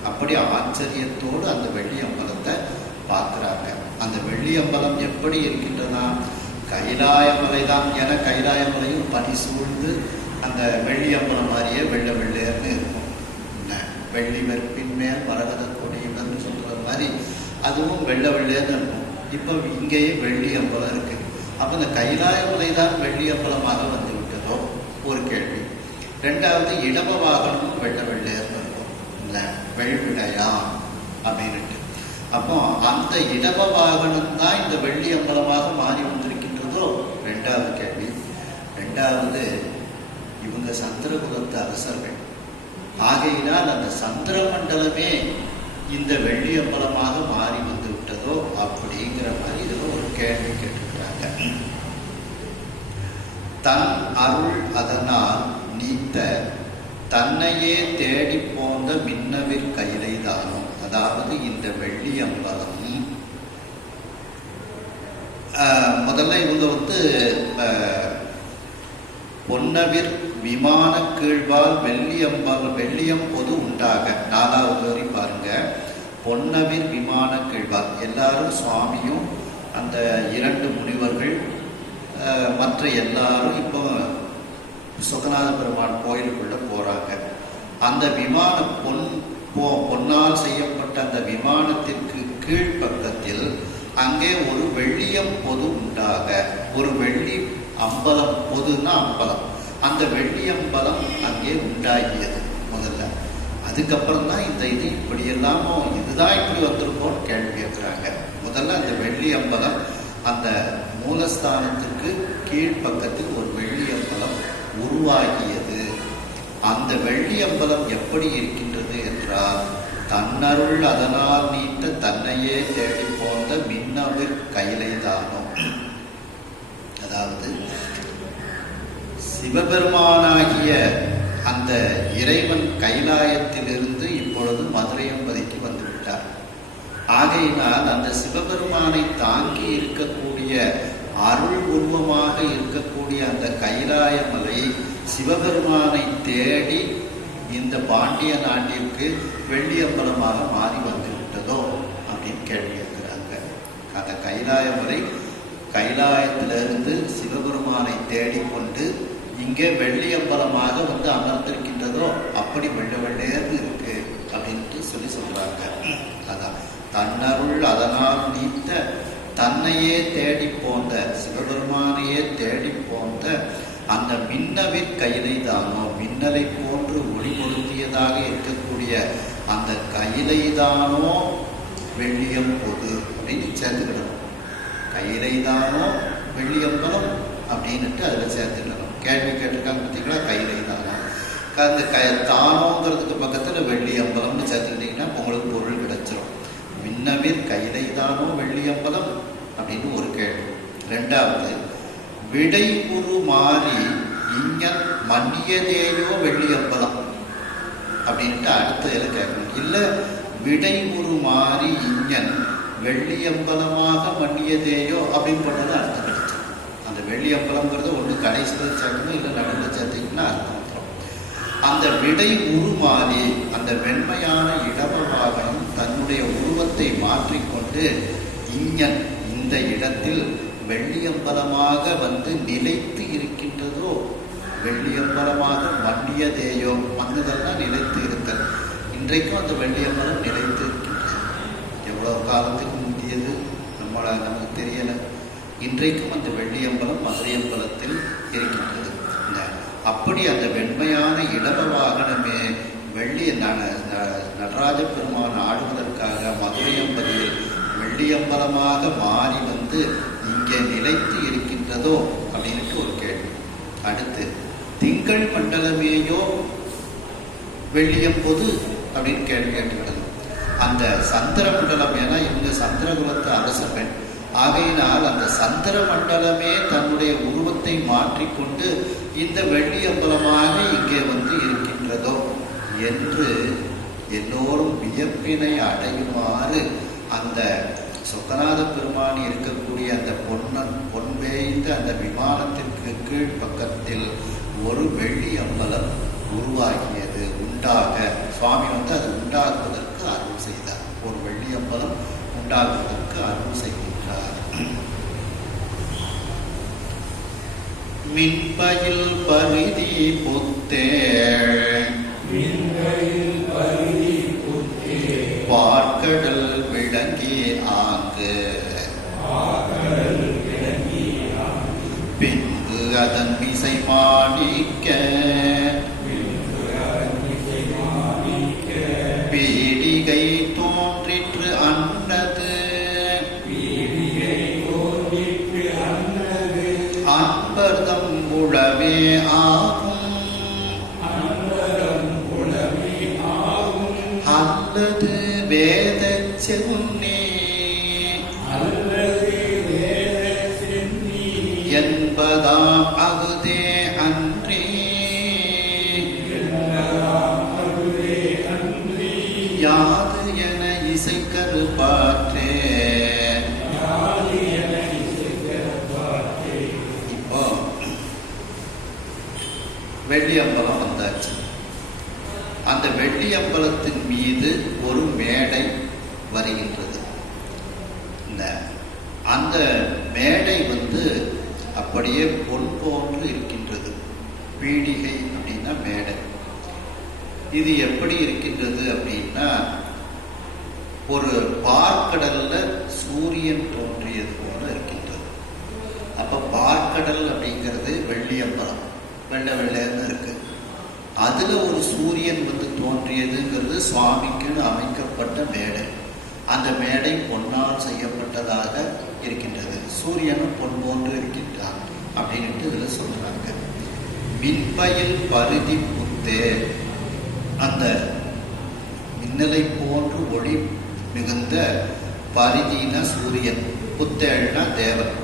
அப்படி ஆச்சரியத்தோடு அந்த வெள்ளி அம்பலத்தை பார்க்குறாங்க. அந்த வெள்ளி அம்பலம் எப்படி இருக்கின்றதா, கைலாயமலை தான். என கைலாயமலையும் பனி சூழ்ந்து அந்த வெள்ளி அம்பலம் மாதிரியே வெள்ளை வெள்ளையர்னு இருக்கும். வெள்ளி வெற்பின் மேல் மரகத கொடின்னு சொல்கிற மாதிரி அதுவும் வெள்ளை வெள்ளையர்னு இருக்கும். இப்போ இங்கேயே வெள்ளி அம்பலம் இருக்கு. அப்போ இந்த கைலாயமலை தான் வெள்ளி அம்பலமாக வந்து விட்டதோ ஒரு கேள்வி. ரெண்டாவது, இடம வாகனமும் வெள்ளை வெள்ளையர்னு இருக்கும், இல்லை வெள்விடையா அப்படின்ட்டு. அப்போ அந்த இடம வாகனம் தான் இந்த வெள்ளி அம்பலமாக மாறி வந்திருக்கின்றதோ ரெண்டாவது கேள்வி. ரெண்டாவது, இவங்க சந்திரகுலத்து அரசர்கள் ஆகையினால் அந்த சந்திர மண்டலமே இந்த வெள்ளி அம்பலமாக மாறி வந்து விட்டதோ அப்படிங்கிற மாதிரி இதில் ஒரு கேள்வி கேட்டிருக்கிறாங்க. தன் அருள் அதனால் நீத்த தன்னையே தேடி போந்த மின்னவிற் கையிலை தானோ. அதாவது இந்த வெள்ளி அம்பலம் முதல்ல இவங்க பொன்னவிற் விமான கீழ்வால் வெள்ளியம் பொது உண்டாக. நாலாவது வரி பாருங்க, பொன்னவிர் விமான கீழ்வால். எல்லாரும் சுவாமியும் அந்த இரண்டு முனிவர்கள் மற்ற எல்லாரும் இப்போ சுகநாத பெருமான் கோயிலுக்குள்ள போறாங்க. அந்த விமானம் பொன்னால் செய்யப்பட்ட அந்த விமானத்திற்கு கீழ்ப்பக்கத்தில் அங்கே ஒரு வெள்ளியம் பொது உண்டாக, ஒரு வெள்ளி அம்பலம், பொதுன்னா அம்பலம், அந்த வெள்ளி அம்பலம் அங்கே உண்டாகியது முதல்ல. அதுக்கப்புறம் தான் இந்த இது இப்படி எல்லாமோ இதுதான் இப்படி வந்திருக்கோன்னு கேள்வி கேட்குறாங்க. முதல்ல அந்த வெள்ளி அம்பலம், அந்த மூலஸ்தானத்துக்கு கீழ்ப்பக்கத்தில் ஒரு வெள்ளி அம்பலம் உருவாகியது. அந்த வெள்ளி அம்பலம் எப்படி இருக்கின்றது என்றால், தன்னருள் அதனால் நீட்ட தன்னையே தேடி போந்த மின்னவிற் கைலைதானோ. அதாவது சிவபெருமானாகிய அந்த இறைவன் கைலாயத்திலிருந்து இப்பொழுது மதுரையம்பதிக்கு வந்துவிட்டார். ஆகையினால் அந்த சிவபெருமானை தாங்கி இருக்கக்கூடிய அருள் உருவமாக இருக்கக்கூடிய அந்த கைலாயமலை சிவபெருமானை தேடி இந்த பாண்டிய நாட்டிற்கு வெள்ளியம்பலமாக மாறி வந்து விட்டதோ அப்படின்னு கேள்வி கேட்கிறாங்க. அந்த கைலாயமலை கைலாயத்திலிருந்து சிவபெருமானை தேடிக்கொண்டு இங்கே வெள்ளியம்பலமாக வந்து அமர்ந்திருக்கின்றதோ, அப்படி வெள்ளேர்ந்து இருக்கு அப்படின்ட்டு சொல்றாங்க. அதான் தன்னருள் அதனால் நீத்த தன்னையே தேடி போந்த சிவபெருமானையே தேடி போந்த அந்த மின்னவிற் கையிலை தானோ, மின்னலை போன்று ஒளி பொருந்தியதாக இருக்கக்கூடிய அந்த கையிலை தானோ வெள்ளியம் பொது அப்படின்னு சேர்த்துக்கிடணும். கையிலை தானோ வெள்ளியம்பலம் அப்படின்னுட்டு அதில் சேர்த்துக்கிடணும். கேள்வி கேட்டிருக்காங்க பார்த்தீங்களா, கையிலை தானோ. அந்த தானோங்கிறதுக்கு பக்கத்தில் வெள்ளியம்பலம்னு சேர்த்துக்கிட்டீங்கன்னா உங்களுக்கு பொருள் கிடைச்சிரும். மின்னவிற் கையிலை தானோ வெள்ளியம்பலம் அப்படின்னு ஒரு கேள்வி. ரெண்டாவது, விடை உரு மாறி இங்கன் மன்னியதேயோ வெள்ளியம்பலம் அப்படின்ட்டு அடுத்த இதில் கேட்கணும். இல்லை விடை உரு மாறி இங்கன் வெள்ளியம்பலமாக மன்னியதேயோ அப்படின்னு பண்ணது அர்த்தம் கிடைச்சது. அந்த வெள்ளியம்பலம்ங்கிறது ஒன்று கடைசியில் சேர்க்கணும், இல்லை நடுவில் சேர்த்திங்கன்னா அர்த்தம். அந்த விடை உருமாறி அந்த வெண்மையான இடமவாகனம் தன்னுடைய உருவத்தை மாற்றிக்கொண்டு இங்கன் இந்த இடத்தில் வெள்ளியம்பலமாக வந்து நிலைத்து இருக்கின்றதோ, வெள்ளியம்பலமாக மன்னியதேயோ, மன்னதெல்லாம் நிலைத்து இருத்தல். இன்றைக்கும் அந்த வெள்ளியம்பலம் நிலைத்து இருக்கின்றது. எவ்வளவு காலத்துக்கு முந்தியது நமக்கு தெரியல. இன்றைக்கும் அந்த வெள்ளியம்பலம் மதுரையம்பலத்தில் இருக்கின்றது. அப்படி அந்த வெண்மையான இடம வாகனமே வெள்ளி நடராஜ பெருமான் ஆடுவதற்காக மதுரையம்பதியில் வெள்ளியம்பலமாக மாறி வந்து இங்கே நிலைத்து இருக்கின்றதோ அப்படின்ட்டு ஒரு கேள்வி. அடுத்து, திங்கள் மண்டலமேயோ வெள்ளியம் பொது அப்படின்னு கேள்வி கேட்டுக்கிறது. அந்த சந்திர மண்டலம், ஏன்னா இவங்க சந்திரகுலத்து அரச பெண், ஆகையினால் அந்த சந்திர மண்டலமே தன்னுடைய உருவத்தை மாற்றிக்கொண்டு இந்த வெள்ளியம்பலமாக இங்கே வந்து இருக்கின்றதோ என்று எல்லோரும் வியப்பினை அடையுமாறு அந்த சொக்கநாத பெருமான் இருக்கக்கூடிய அந்த பொன்வேய்ந்த அந்த விமானத்திற்கு கீழ் பக்கத்தில் ஒரு வெள்ளி அம்பலம் உருவாகியது. உண்டாக சுவாமி வந்து அது உண்டாக்குவதற்கு அருள் செய்தார். ஒரு வெள்ளி அம்பலம் உண்டாக்குவதற்கு அருள் செய்கின்றார். மின்பயில் பரிதி புத்தேள் பார்க்கடல் விளங்கி ஆங்கு பின்பு அதன் மிசை மாணிக்க பீடிகை தோன்றிற்று அன்னது அன்பர்தம் உளவே ஆகும் அல்லது வேத சென்னே என்பதாம் அகுதே அன்றே யாது என இசைக்கரு பாற்றே. இப்போ வெள்ளியம்பலம் வந்தாச்சு. அந்த வெள்ளியம்பலத்தின் மீது ஒரு மேடை வருகின்றது. அந்த மேடை வந்து அப்படியே பொன் போன்று இருக்கின்றது. பீடிகை அப்படின்னா மேடை. இது எப்படி இருக்கின்றது அப்படின்னா, ஒரு பார்க்கடல்ல சூரியன் தோன்றியது போல இருக்கின்றது. அப்ப பார்க்கடல் அப்படிங்கிறது வெள்ளியம்பலம், வெள்ளை வெள்ளைன்னு இருக்கு. அதுல ஒரு சூரியன் வந்து தோன்றியதுங்கிறது சுவாமிக்குன்னு அமைக்கப்பட்ட மேடை. அந்த மேடை பொன்னால் செய்யப்பட்டதாக இருக்கின்றது. சூரியனும் பொன் போன்று இருக்கின்றான் அப்படின்ட்டு இதில் சொல்றாங்க. மின்பயில் பருதி புத்தே, அந்த மின்னலை போன்று ஒளி மிகுந்த பரிதின சூரியன், புத்தேழ்னா தேவன்.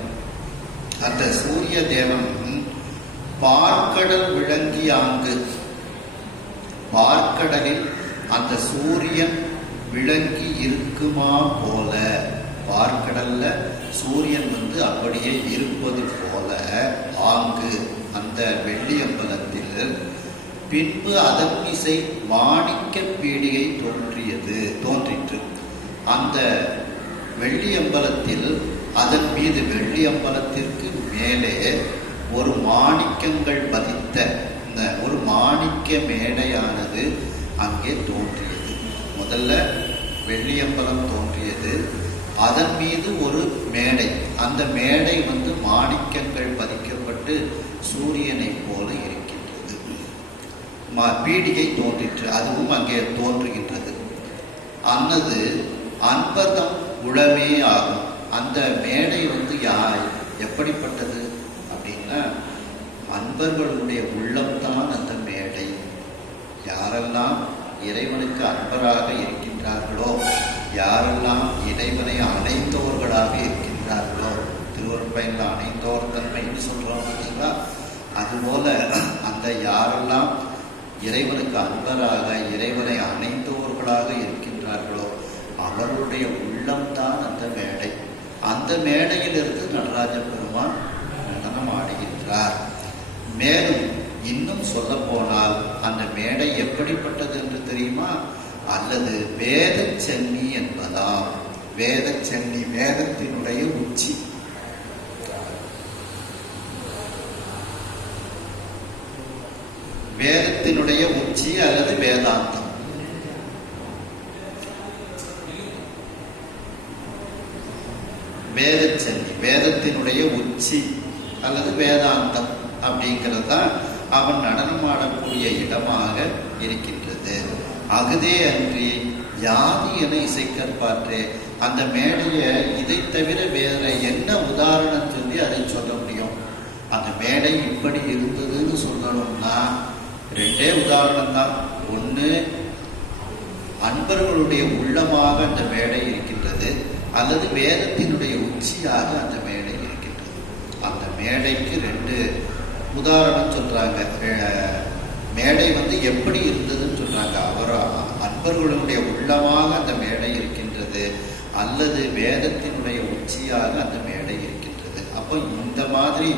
அந்த சூரிய தேவன் பார்க்கடல் விளங்கி ஆங்கு, பார்க்கடலில் அந்த சூரியன் விளங்கி இருக்குமா போல, பார்க்கடல்ல சூரியன் அப்படியே இருப்பது போல ஆங்கு அந்த வெள்ளியம்பலத்தில் பின்பு அதன் இசை மாணிக்க பீடிகை தோன்றிற்று. அந்த வெள்ளியம்பலத்தில் அதன் மீது, வெள்ளியம்பலத்திற்கு மேலே ஒரு மாணிக்கங்கள் பதித்த ஒரு மாணிக்க மேடையானது அங்கே தோன்றியது. முதல்ல வெள்ளியம்பலம் தோன்றியது, அதன் மீது ஒரு மேடை, அந்த மேடை மாணிக்கங்கள் பதிக்கப்பட்டு சூரியனை போல இருக்கின்றது. பீடிகை தோன்றிற்று, அதுவும் அங்கே தோன்றுகின்றது. அன்னது அன்பதம் உளமே ஆகும். அந்த மேடை எப்படிப்பட்டது அப்படின்னா, அன்பர்களுடைய உள்ளம்தான் அந்த மேடை. யாரெல்லாம் இறைவனுக்கு அன்பராக இருக்கின்றார்களோ, யாரெல்லாம் இறைவனை அணைந்தவர்களாக இருக்கின்றார்களோ, திருவருட்பயனில் அணைந்தோர் தன்மைன்னு சொல்றோம் பார்த்தீங்களா, அதுபோல அந்த யாரெல்லாம் இறைவனுக்கு அன்பராக இறைவனை அணைந்தவர்களாக இருக்கின்றார்களோ அவர்களுடைய உள்ளம்தான் அந்த மேடை. அந்த மேடையிலிருந்து நடராஜ பெருமான் நடனம் ஆடுகின்றார். மேலும் இன்னும் சொல்ல போனால் அந்த மேடை எப்படிப்பட்டது என்று தெரியுமா? அல்லது வேத சென்னி என்பதாம். வேத சென்னி, வேதத்தினுடைய உச்சி. வேதத்தினுடைய உச்சி அல்லது வேதாந்தம். வேத சென்னி, வேதத்தினுடைய உச்சி அல்லது வேதாந்தம் அப்படிங்கிறது தான் அவன் நடனமாடக்கூடிய இடமாக இருக்கின்றது. அகுதே அன்றி யாது என இசைக்கற்பாற்றே. அந்த மேடையை இதை தவிர வேற என்ன உதாரணம் சொல்லி அதை சொல்ல முடியும்? அந்த மேடை இப்படி இருந்ததுன்னு சொல்லணும்னா ரெண்டே உதாரணம் தான். ஒன்று, அன்பர்களுடைய உள்ளமாக அந்த மேடை இருக்கின்றது, அல்லது வேதத்தினுடைய உச்சியாக அந்த மேடை இருக்கின்றது. அந்த மேடைக்கு ரெண்டு உதாரணம் சொல்றாங்க. மேடை எப்படி இருந்ததுன்னு சொல்றாங்க. அவர் அன்பர்களுடைய உள்ளமாக அந்த மேடை இருக்கின்றது, அல்லது வேதத்தினுடைய உச்சியாக அந்த மேடை இருக்கின்றது. அப்போ இந்த மாதிரி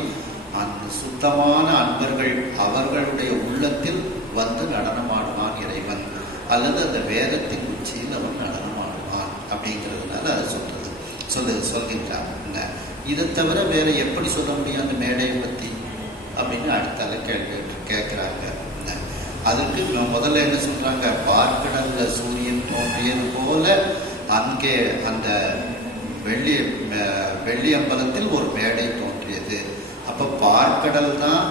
அந்த சுத்தமான அன்பர்கள் அவர்களுடைய உள்ளத்தில் நடனமாடுவான் இறைவன், அல்லது அந்த வேதத்தின் உச்சியில் அவன் நடனமாடுவான் அப்படிங்கிறதுனால அதை சொல்கின்றாங்க. இதை தவிர வேற எப்படி சொல்ல முடியும் அந்த மேடையை பற்றி அப்படின்னு அடுத்தால கேட்குறாங்க. அதுக்கு முதல்ல என்ன சொல்றாங்க? பார்க்கடல்ல சூரியன் தோன்றியது போல அங்கே அந்த வெள்ளியம்பலத்தில் ஒரு மேடை தோன்றியது. அப்ப பார்க்கடல் தான்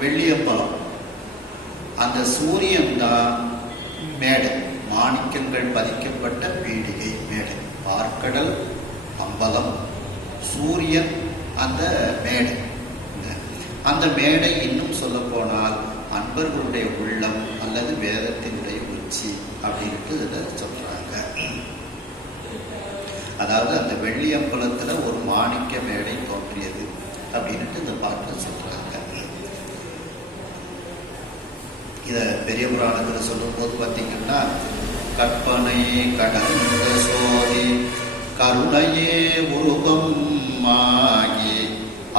வெள்ளியம்பலம், அந்த சூரியன் தான் மேடை, மாணிக்கங்கள் பதிக்கப்பட்ட பீடிகை மேடை. பார்க்கடல் அம்பலம், சூரியன் அந்த மேடை. அந்த மேடை இன்னும் சொல்ல போனால் அன்பர்களுடைய உள்ளம் அல்லது வேதத்தினுடைய உச்சி அப்படின்ட்டு இதை சொல்றாங்க. அதாவது அந்த வெள்ளியம்பலத்துல ஒரு மாணிக்க மேடை தோன்றியது அப்படின்ட்டு இந்த பாட்டில் சொல்றாங்க. இத பெரிய புராணத்துல சொல்லும் போது பார்த்தீங்கன்னா, கற்பனை கடந்த சோதி கருணையே உருவம் ஆகி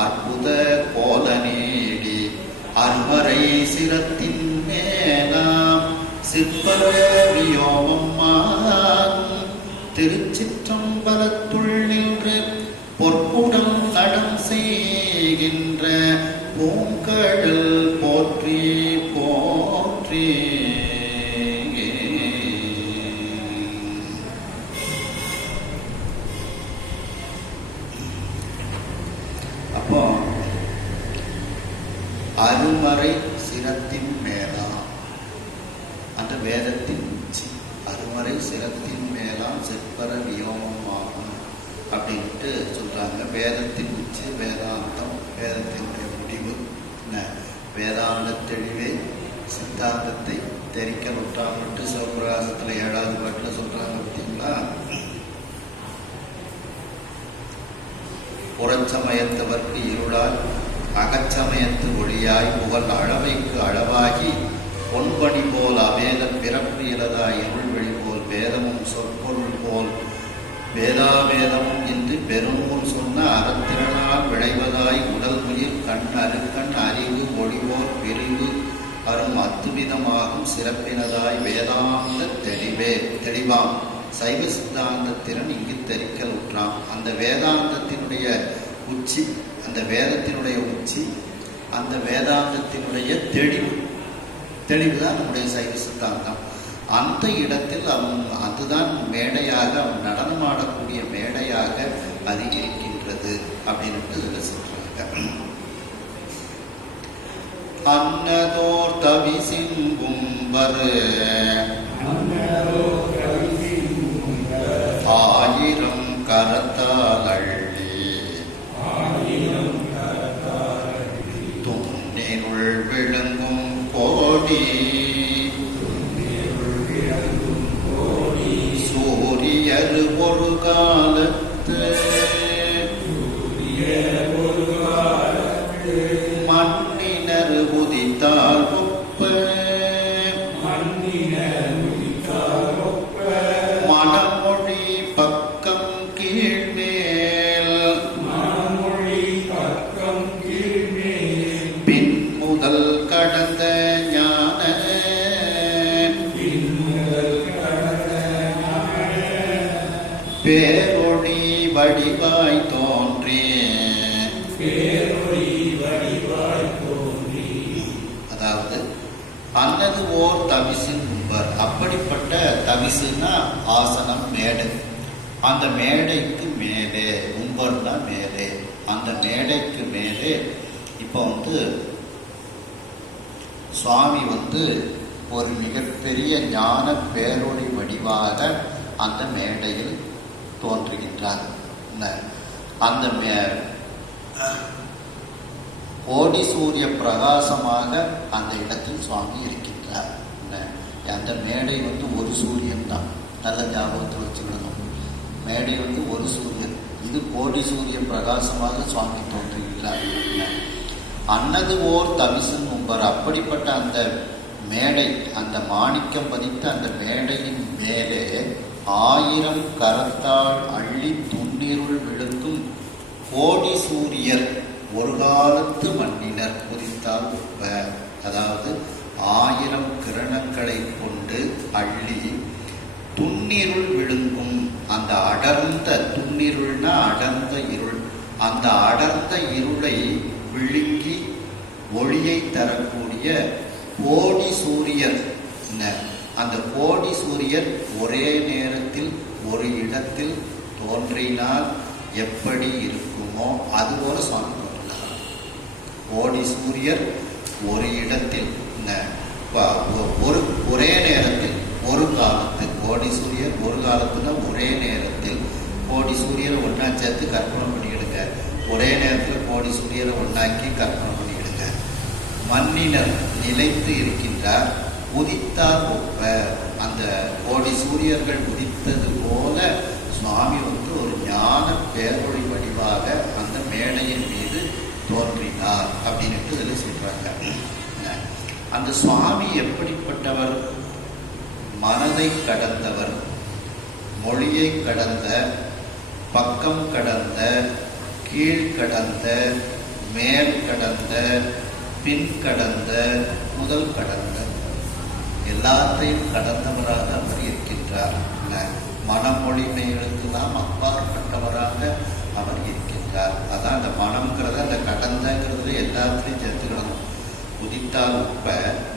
அற்புத கோல நீடி அருமறை சிரத்தின் மேலாம் சிற்பர வியோமம் திருச்சிற்றம்பலத்துள் நின்று பொற்புடம் நடம் செய்கின்ற பூங்கடல் போற்றி போற்றி. அப்போ அருமறை சிரத்தின் மேலா, அந்த வேதத்தின் உச்சி அருமறை செம்மறை சிரத்தின் மேலாம் செப்பர வியோமமாகும் அப்படின்ட்டு சொல்றாங்க. வேதத்தின் உச்சி வேதாந்தம், வேதத்தினுடைய முடிவு என்ன? வேதாந்த தெளிவே சித்தாந்தத்தை தெரிக்க விட்டாமட்டு சிவபிரகாசத்துல 7வது பாட்டுல சொல்றாங்க. பார்த்தீங்களா? புறச்சமயத்தவர்க்கு இருளாய் அகச்சமயத்து ஒளியாய் புகழ் அளவைக்கு அளவாகி பொன்பணி போல் அவேத பிறப்பு இலதாய் இருள் வெளி போல் வேதமும் சொற்பொருள் போல் வேதாவேதமும் இன்று பெருநூல் சொன்ன அறத்திறனால் விளைவதாய் உடல் உயிர் கண் அருக்கண் அறிவு மொழிவோர் பிரிவு அரும் அத்துவிதமாகும் சிறப்பினதாய் வேதாந்த தெளிவாம் சைவ சித்தாந்தத்திறன் இங்கு தெரிக்கல் உற்றாம். அந்த வேதாந்தத்தினுடைய உச்சி, அந்த வேதத்தினுடைய உச்சி, அந்த வேதாந்தத்தினுடைய தெளிவுதான் நம்முடைய சைவ சித்தாந்தம். அந்த இடத்தில் அதுதான் மேடையாக, அவன் நடனமாடக்கூடிய மேடையாக அது இருக்கின்றது அப்படின்னு இதில் சொல்றாங்க. அன்னதோர் தவிசிம்பும்பரு ஆயிரம் கரத்தால் அள்ளி துன்னினுள் விழுங்கும் கோடி சூரியர் ஒரு காலத்து மண்ணினர் உதித்தால் ஒப்ப மனமொழி பக்கம் கீழ்மேல் பின் முதல் கடந்த ஞான பேரொளி வடிவாய் தோன்றி. அதாவது அன்னது ஓர் தவிசின் உம்பர், அப்படிப்பட்ட தவிசுன்னா ஆசனம், மேடை. அந்த மேடைக்கு மேலே, உம்பர்னா மேலே, அந்த மேடைக்கு மேலே இப்போ சுவாமி ஒரு மிகப்பெரிய ஞான பேரொளி வடிவாக அந்த மேடையில் தோன்றுகின்றார். அந்த கோடி சூரிய பிரகாசமாக அந்த இடத்தில் சுவாமி இருக்கின்றார். அந்த மேடை ஒரு சூரியன் தான், நல்ல ஞாபகத்தில் வச்சுக்கணும். மேடை ஒரு சூரியன், இது கோடி சூரிய பிரகாசமாக சுவாமி தோன்றுகின்றார். அன்னது ஓர் தவிசன் உம்பர், அப்படிப்பட்ட அந்த மேடை, அந்த மாணிக்கம் பதித்த அந்த மேடையின் மேலே ஆயிரம் கரத்தால் அள்ளி துண்ணீருள் விழுக்கும் கோடி சூரியர் ஒரு காலத்து மண்ணினர் உதித்தால் ஒப்ப. அதாவது 1000 கிரணங்களை கொண்டு அள்ளி துண்ணீருள் விழுங்கும் அந்த அடர்ந்த, துண்ணீருள்னா அடர்ந்த இருள், அந்த அடர்ந்த இருளை விழுங்கி ஒளியை தரக்கூடிய கோடி சூரியர். அந்த கோடி சூரியர் ஒரே நேரத்தில் ஒரு இடத்தில் தோன்றினால் எப்படி இருக்குமோ அதுபோல சுவாமி தோன்றினார். கோடி சூரியர் ஒரு இடத்தில் ஒரே நேரத்தில் ஒரு காலத்தில், கோடி சூரியர் ஒரு காலத்துல ஒரே நேரத்தில், கோடி சூரியரை ஒன்னா சேர்த்து கற்பனை பண்ணிக்கிடுங்க. ஒரே நேரத்தில் கோடி சூரியரை ஒன்னாக்கி கற்பனை பண்ணிக்கிடுங்க. மண்ணினர் நிலைத்து இருக்கின்றார். உதித்தார் ஒப்ப, அந்த கோடி சூரியர்கள் உதித்தது போல சுவாமி ஒரு ஞான பேரொளி வடிவாக அந்த மேடையின் மீது தோன்றினார் அப்படின்னு இதில் சொல்றாங்க. அந்த சுவாமி எப்படிப்பட்டவர்? மனதை கடந்தவர், மொழியை கடந்த, பக்கம் கடந்த, கீழ் கடந்த, மேல் கடந்த, பின் கடந்த, முதல் கடந்த, எல்லாத்தையும் கடந்தவராக அவர் இருக்கின்றார். மனமொழிமைகளுக்கெல்லாம் அப்பாற்பட்டவராக அவர் இருக்கின்றார். அதான் அந்த மனம்ங்கிறத, அந்த கடந்தங்கிறதுல எல்லாத்திலையும் சேர்த்துக்கணும். உதித்தால் உப்ப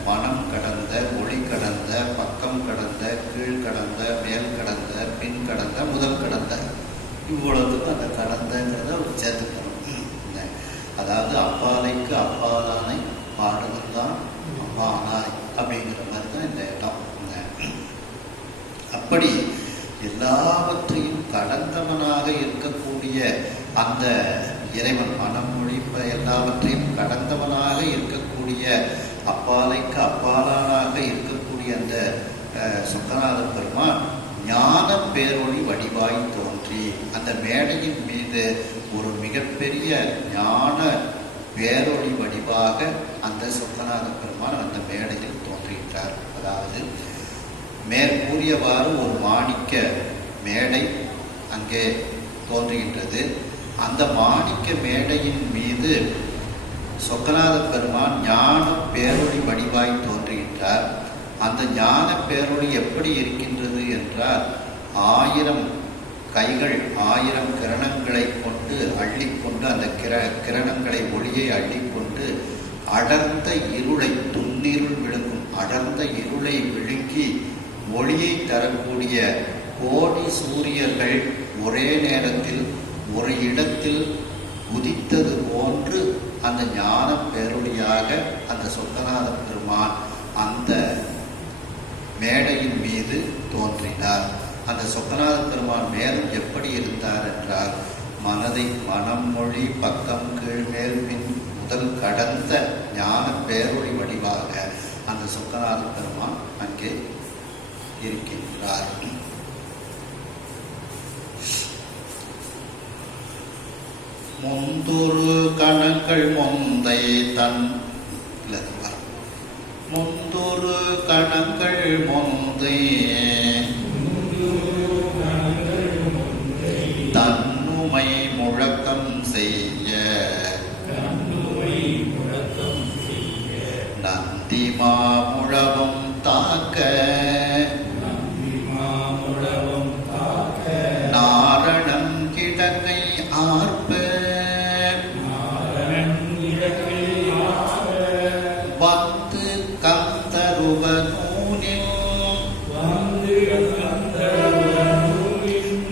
மனம் கடந்த, ஒளி கடந்த, பக்கம் கடந்த, கீழ் கடந்த, மேல் கடந்த, பின் கடந்த, முதல் கடந்த, இவ்வளவுக்கும் அந்த கடந்தங்கிறத சேர்த்துக்கணும். அதாவது அப்பாலைக்கு அப்பாலானை பாடுதல் தான் அப்பானாய் அப்படிங்கிற மாதிரி தான் இந்த இடம். அப்ப அப்படி எல்லாவற்றையும் கடந்தவனாக இருக்கக்கூடிய அந்த இறைவன், மனம் மொழிப்ப எல்லாவற்றையும் கடந்தவனாக இருக்கக்கூடிய அப்பாலைக்கு அப்பாலானாக இருக்கக்கூடிய அந்த சொக்கநாத பெருமான் ஞான பேரொளி வடிவாய் தோன்றி அந்த மேடையின் மீது ஒரு மிகப்பெரிய ஞான பேரொளி வடிவாக அந்த சொக்கநாத பெருமான் அந்த மேடையில் தோன்றுகின்றார். அதாவது மேற்கூறியவாறு ஒரு மாணிக்க மேடை அங்கே தோன்றுகின்றது. அந்த மாணிக்க மேடையின் மீது சொக்கநாத பெருமான் ஞான பேரொளி வடிவாய் தோன்றுகின்றார். அந்த ஞான பேரொளி எப்படி இருக்கின்றது என்றால் 1000 கைகள் 1000 கிரணங்களை கொண்டு அள்ளிக்கொண்டு அந்த கிரணங்களை ஒளியை அள்ளிக்கொண்டு அடர்ந்த இருளை, துன்னிருள் விழுங்கும் அடர்ந்த இருளை விழுங்கி ஒளியை தரக்கூடிய கோடி சூரியர்கள் ஒரே நேரத்தில் ஒரு இடத்தில் உதித்தது போன்று அந்த ஞான பேரொளியாக அந்த சொக்கநாத பெருமான் அந்த மேடையின் மீது தோன்றினார். அந்த சொக்கநாத பெருமான் மேலும் எப்படி இருந்தார் என்றால், மனதை மனம் மொழி பக்கம் கீழ் மேல் பின் முதல் கடந்த ஞான பேரொளி வடிவாக அந்த சொக்கநாத பெருமான் அங்கே இருக்கின்றார். முந்தொரு கணங்கள் மொந்தை தன் முந்தொரு கணங்கள் மொந்தை தன்னுமை முழக்கம் செய்ய நந்திமா முழவும் தாக்க நாரணன் கிடங்கை ஆர்ப்ப வந்து கந்தருவ நூலில்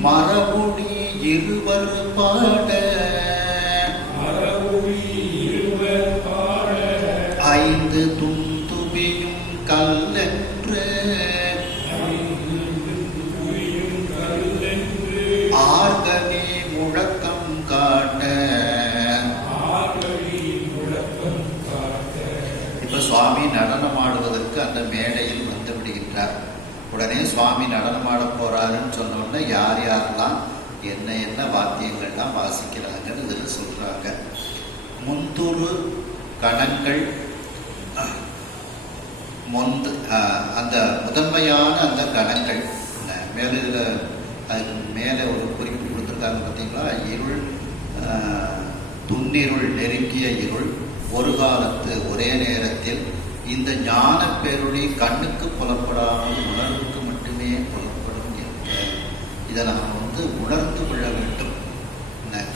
மரபுடி இருவர் பாட ஐந்து துந்துபியும் கல்லென்று ஆர்கவே முழக்கம் காட்ட. இப்ப சுவாமி நடனமாடுவதற்கு அந்த மேடையில் வந்து விடுகின்றார். உடனே சுவாமி நடனமாட போறாருன்னு சொன்ன உடனே யார் யாரெல்லாம் என்ன வாத்தியங்கள்லாம் வாசிக்கிறாங்கன்னு இதில் சொல்றாங்க. முந்துரு கணங்கள் அந்த முதன்மையான அந்த கணங்கள் மேலே இதில் அதுக்கு மேலே ஒரு குறிப்பு கொடுத்துருக்காங்க பார்த்தீங்களா. இருள், துன்னிருள், நெருங்கிய இருள், ஒரு காலத்து ஒரே நேரத்தில் இந்த ஞான பேரொளி கண்ணுக்கு புலப்படாமல் உணர்வுக்கு மட்டுமே புலப்படும் என்று இதை நாம் உணர்ந்து கொள்ள வேண்டும்.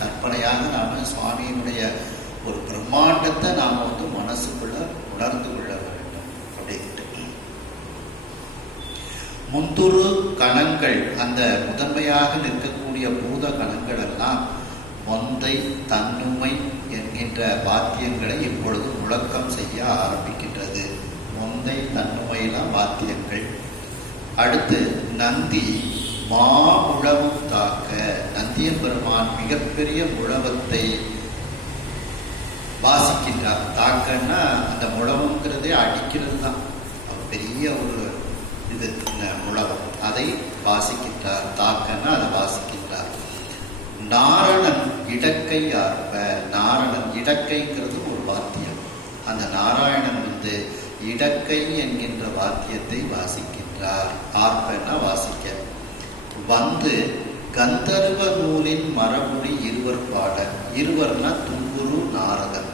கற்பனையாக நாம் சுவாமியினுடைய ஒரு பிரம்மாண்டத்தை நாம் மனசுக்குள்ள உணர்ந்து கொள்ள வேண்டும் அப்படின்ட்டு. முந்துரு கணங்கள், அந்த முதன்மையாக நிற்கக்கூடிய பூத கணங்கள் எல்லாம் மொந்தை தன்னுமை என்கின்ற வாத்தியங்களை இப்பொழுது முழக்கம் செய்ய ஆரம்பிக்கின்றது. மொந்தை தன்னுமையெல்லாம் வாத்தியங்கள். அடுத்து நந்தி மாமுழவும் தாக்க, நந்திய பெருமான் மிகப்பெரிய முழவத்தை வாசிக்கின்றார். தாக்கன்னா அந்த முழவுங்கிறதே அடிக்கிறது தான், பெரிய ஒரு இது முழவம், அதை வாசிக்கின்றார். தாக்கன்னா அதை வாசிக்கின்றார். நாரணன் இடக்கை ஆர்ப்ப, நாரணன் இடக்கைங்கிறது ஒரு வாத்தியம். அந்த நாராயணன் இடக்கை என்கின்ற வாத்தியத்தை வாசிக்கின்றார். ஆர்ப்பன்னா வாசிக்க. வந்து கந்தர்வ நூலின் மரபுடி இருவர் பாட, இருவர்னா தும்புரு நாரதன்.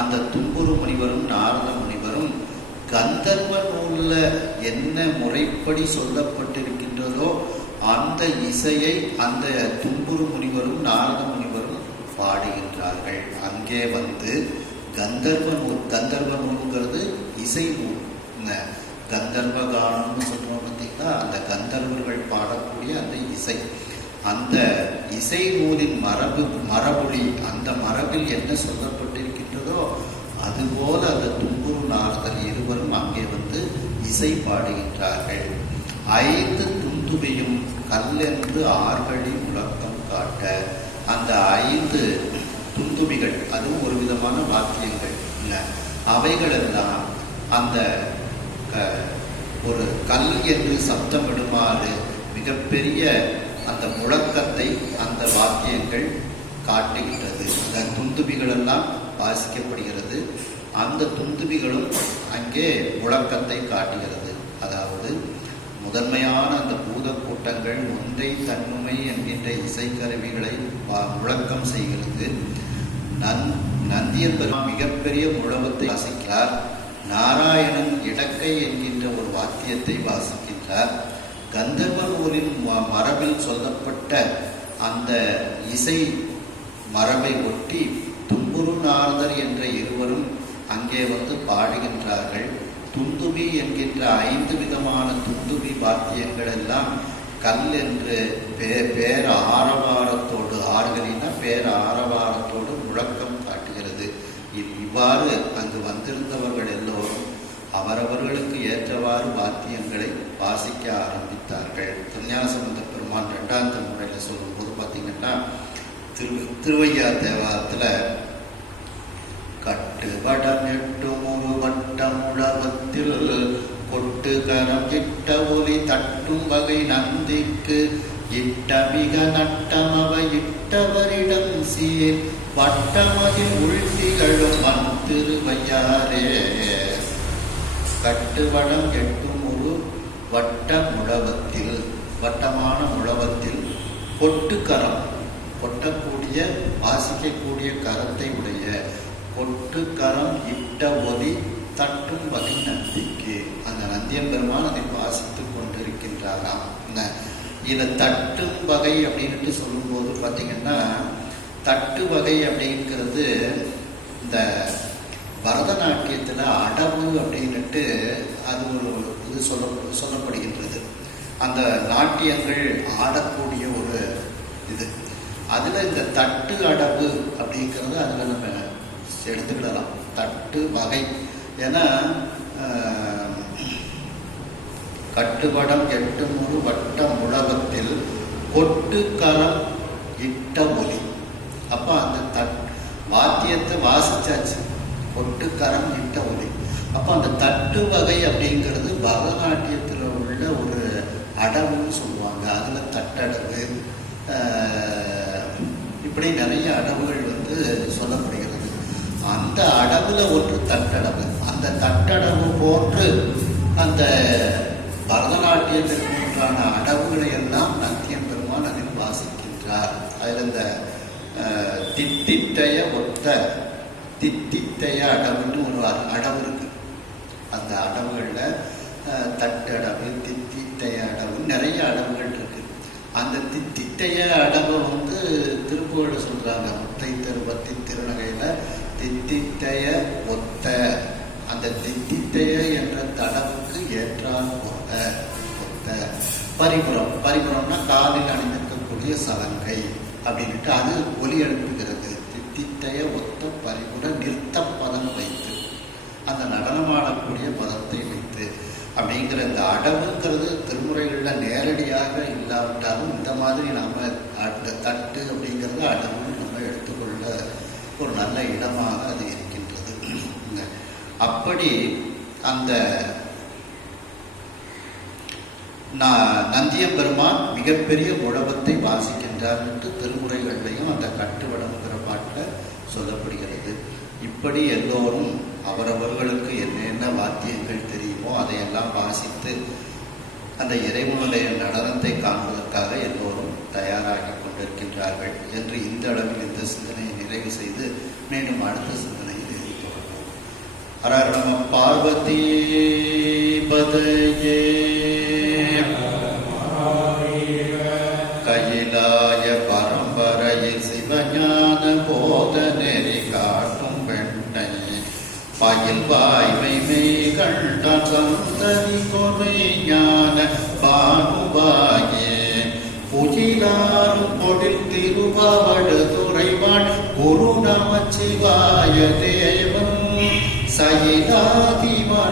அந்த தும்புரு முனிவரும் நாரத முனிவரும் கந்தர்வ நூல்ல என்ன முறைப்படி சொல்லப்பட்டிருக்கின்றதோ அந்த இசையை அந்த தும்புரு முனிவரும் நாரத முனிவரும் பாடுகின்றார்கள். அங்கே கந்தர்வ நூல், கந்தர்வ நூல்ங்கிறது இசை நூல். கந்தர்வ கானம்னு சொல்றோம் பார்த்தீங்கன்னா, அந்த கந்தர்வர்கள் பாடக்கூடிய அந்த இசை, அந்த இசை நூலின் மரபுடி, அந்த மரபில் என்ன சொல்லப்பட்டிருக்கின்றதோ அதுபோல அந்த தும்புரு நாரதர் இருவரும் அங்கே இசை பாடுகின்றார்கள். 5 துந்து துந்துபியும் கல்லென்று ஆர்கழி முழக்கம் காட்ட. அந்த 5 துந்துபிகள், அதுவும் ஒரு விதமான வாத்தியங்கள் இல்லை, அவைகளெல்லாம் அந்த ஒரு கல் என்று சப்தமிடுமாறு மிகப்பெரிய அந்த முழக்கத்தை அந்த வாத்தியங்கள் காட்டுகின்றது. அந்த துந்துபிகளெல்லாம் வாசிக்கப்படுகிறது. அந்த துந்துபிகளும் அங்கே முழக்கத்தை காட்டுகிறது. அதாவது முதன்மையான அந்த பூத கூட்டங்கள் ஒன்றை தன்னுமை என்கின்ற இசைக்கருவிகளை முழக்கம் செய்கிறது. நந்தியம்பெருமான் மிகப்பெரிய முழக்கத்தை வாசிக்கிறார். நாராயணன் இடக்கை என்கின்ற ஒரு வாத்தியத்தை வாசிக்கின்றார். கந்தர்வர் ஊரின் மரபில் சொல்லப்பட்ட அந்த இசை மரபை ஒட்டி தும்புரு நாரதர் என்ற இருவரும் அங்கே வந்து பாடுகின்றார்கள். துந்துபி என்கின்ற 5 விதமான துந்துபி வாத்தியங்கள் எல்லாம் கல் என்று பேர ஆரவாரத்தோடு, ஆறுகளினா பேர ஆரவாரத்தோடு முழக்கம் காட்டுகிறது. இவ்வாறு அங்கு வந்திருந்தவர்கள் எல்லோரும் அவரவர்களுக்கு ஏற்றவாறு வாத்தியங்களை வாசிக்க ஆரம்பித்தார்கள். திருஞானசம்பந்த பெருமான் 2ஆம் திருமுறையில் சொல்லும்போது பார்த்தீங்கன்னா, திருவையார் தேவாரத்தில் கட்டுவடம் 8 முழு வட்டம் உழவத்தில் கொட்டு கரம் இட்ட ஒலி தட்டும் வகை நந்திக்கு இட்ட மிக நட்டமவ இட்டவரிடம் சீர் வட்டமதில் உள்திகளும் மண் திருவையாரே. கட்டுவடம் 8 முழு வட்ட முழவத்தில், வட்டமான முழவத்தில் கொட்டுக்கரம், கொட்டக்கூடிய வாசிக்கக்கூடிய கரத்தை உடைய கொட்டுக்கரம் இட்ட ஒலி தட்டும் வகை நந்திக்கு. அந்த நந்தியம்பெருமான் அதை வாசித்துக் கொண்டிருக்கின்றாராம். இதை தட்டும் வகை அப்படின்ட்டு சொல்லும்போது பார்த்தீங்கன்னா, தட்டு வகை அப்படிங்கிறது இந்த பரதநாட்டியத்தில் அடவு அப்படின்ட்டு அது ஒரு இது சொல்லப்படுகின்றது. அந்த நாட்டியங்கள் ஆடக்கூடிய ஒரு இது. அதில் இந்த தட்டு அடவு அப்படிங்கிறது அதில் நம்ம எடுத்துக்கிடலாம். தட்டு வகை. ஏன்னா கட்டுவடம் 8 முழு வட்ட முழவத்தில் கொட்டு கரம் இட்ட ஒலி. அப்போ அந்த வாத்தியத்தை வாசிச்சாச்சு, கொட்டு கரம் இட்ட ஒலி. அப்போ அந்த தட்டு வகை அப்படிங்கிறது பரதநாட்டியத்தில் உள்ள ஒரு அடவுன்னு சொல்லுவாங்க. அதில் தட்டடவு, இப்படி நிறைய அடவுகள் வந்து சொல்லப்படுகிறது. அந்த அடவுல ஒன்று தட்டடவு. அந்த தட்டடவு போன்று அந்த பரதநாட்டியத்திற்கு உண்டான அடவுகளை எல்லாம் நந்தியம்பெருமான் அதில் வாசிக்கின்றார். அதில் இந்த தித்தித்தைய ஒத்த தித்தித்தைய அடவுன்னு ஒரு அடவு இருக்கு. அந்த அடவுகளில் தட்டடவு, தித்தித்தைய அடவு, நிறைய அடவுகள் இருக்கு. அந்த தித்தித்தைய அடவை வந்து திருப்புகழ் சொல்றாங்க. முத்தை திருப்பத்தி திருநகையில தித்தித்தைய ஒத்த, அந்த தித்தித்தைய என்ற தடவுக்கு ஏற்றால் போல ஒத்த. பரிபுரம், பரிபுரம்னா காலில் அணிந்திருக்கக்கூடிய சலங்கை அப்படின்ட்டு அது ஒலி எழுப்புகிறது. தித்தித்தைய ஒத்த பரிபுர நிறுத்த பதம் வைத்து, அந்த நடனமாடக்கூடிய பதத்தை வைத்து அப்படிங்கிற இந்த அடவுங்கிறது திருமுறைகளில் நேரடியாக இல்லாவிட்டாலும் இந்த மாதிரி நாம் தட்டு அப்படிங்கிறது அடவுன்னு நம்ம எடுத்துக்கொள்ள ஒரு நல்ல இடமாக அது இருக்கின்றது. அப்படி அந்த நந்தியம்பெருமான் மிகப்பெரிய முழவத்தை வாசிக்கின்றார் என்று திருமுறைகள்லையும் அந்த கட்டுவடம்ங்கிற பாட்டில் சொல்லப்படுகிறது. இப்படி எல்லோரும் அவரவர்களுக்கு என்னென்ன வாத்தியங்கள் தெரியுமோ அதையெல்லாம் வாசித்து அந்த இறைவனுடைய நடனத்தை காண்பதற்காக எல்லோரும் தயாராகி கொண்டிருக்கின்றார்கள் என்று இந்த அளவில் இந்த சிந்தனையை நிறைவு செய்து மீண்டும் அடுத்த சிந்தனையில் தொடர்போம். ஹர நம பார்வதி பதயே. கையிலாய பரம்பரையில் சிவஞான போத நெறி காட்டும் பெண்ணை பயில் வாய்மை மெய் கண்டான் சந்ததி கொலை ஞான பானுவாயே புகிலாரும் பொழில் திருவாவடு துறைவான் குரு நமச்சிவாய தேவன் சயிலாதிமா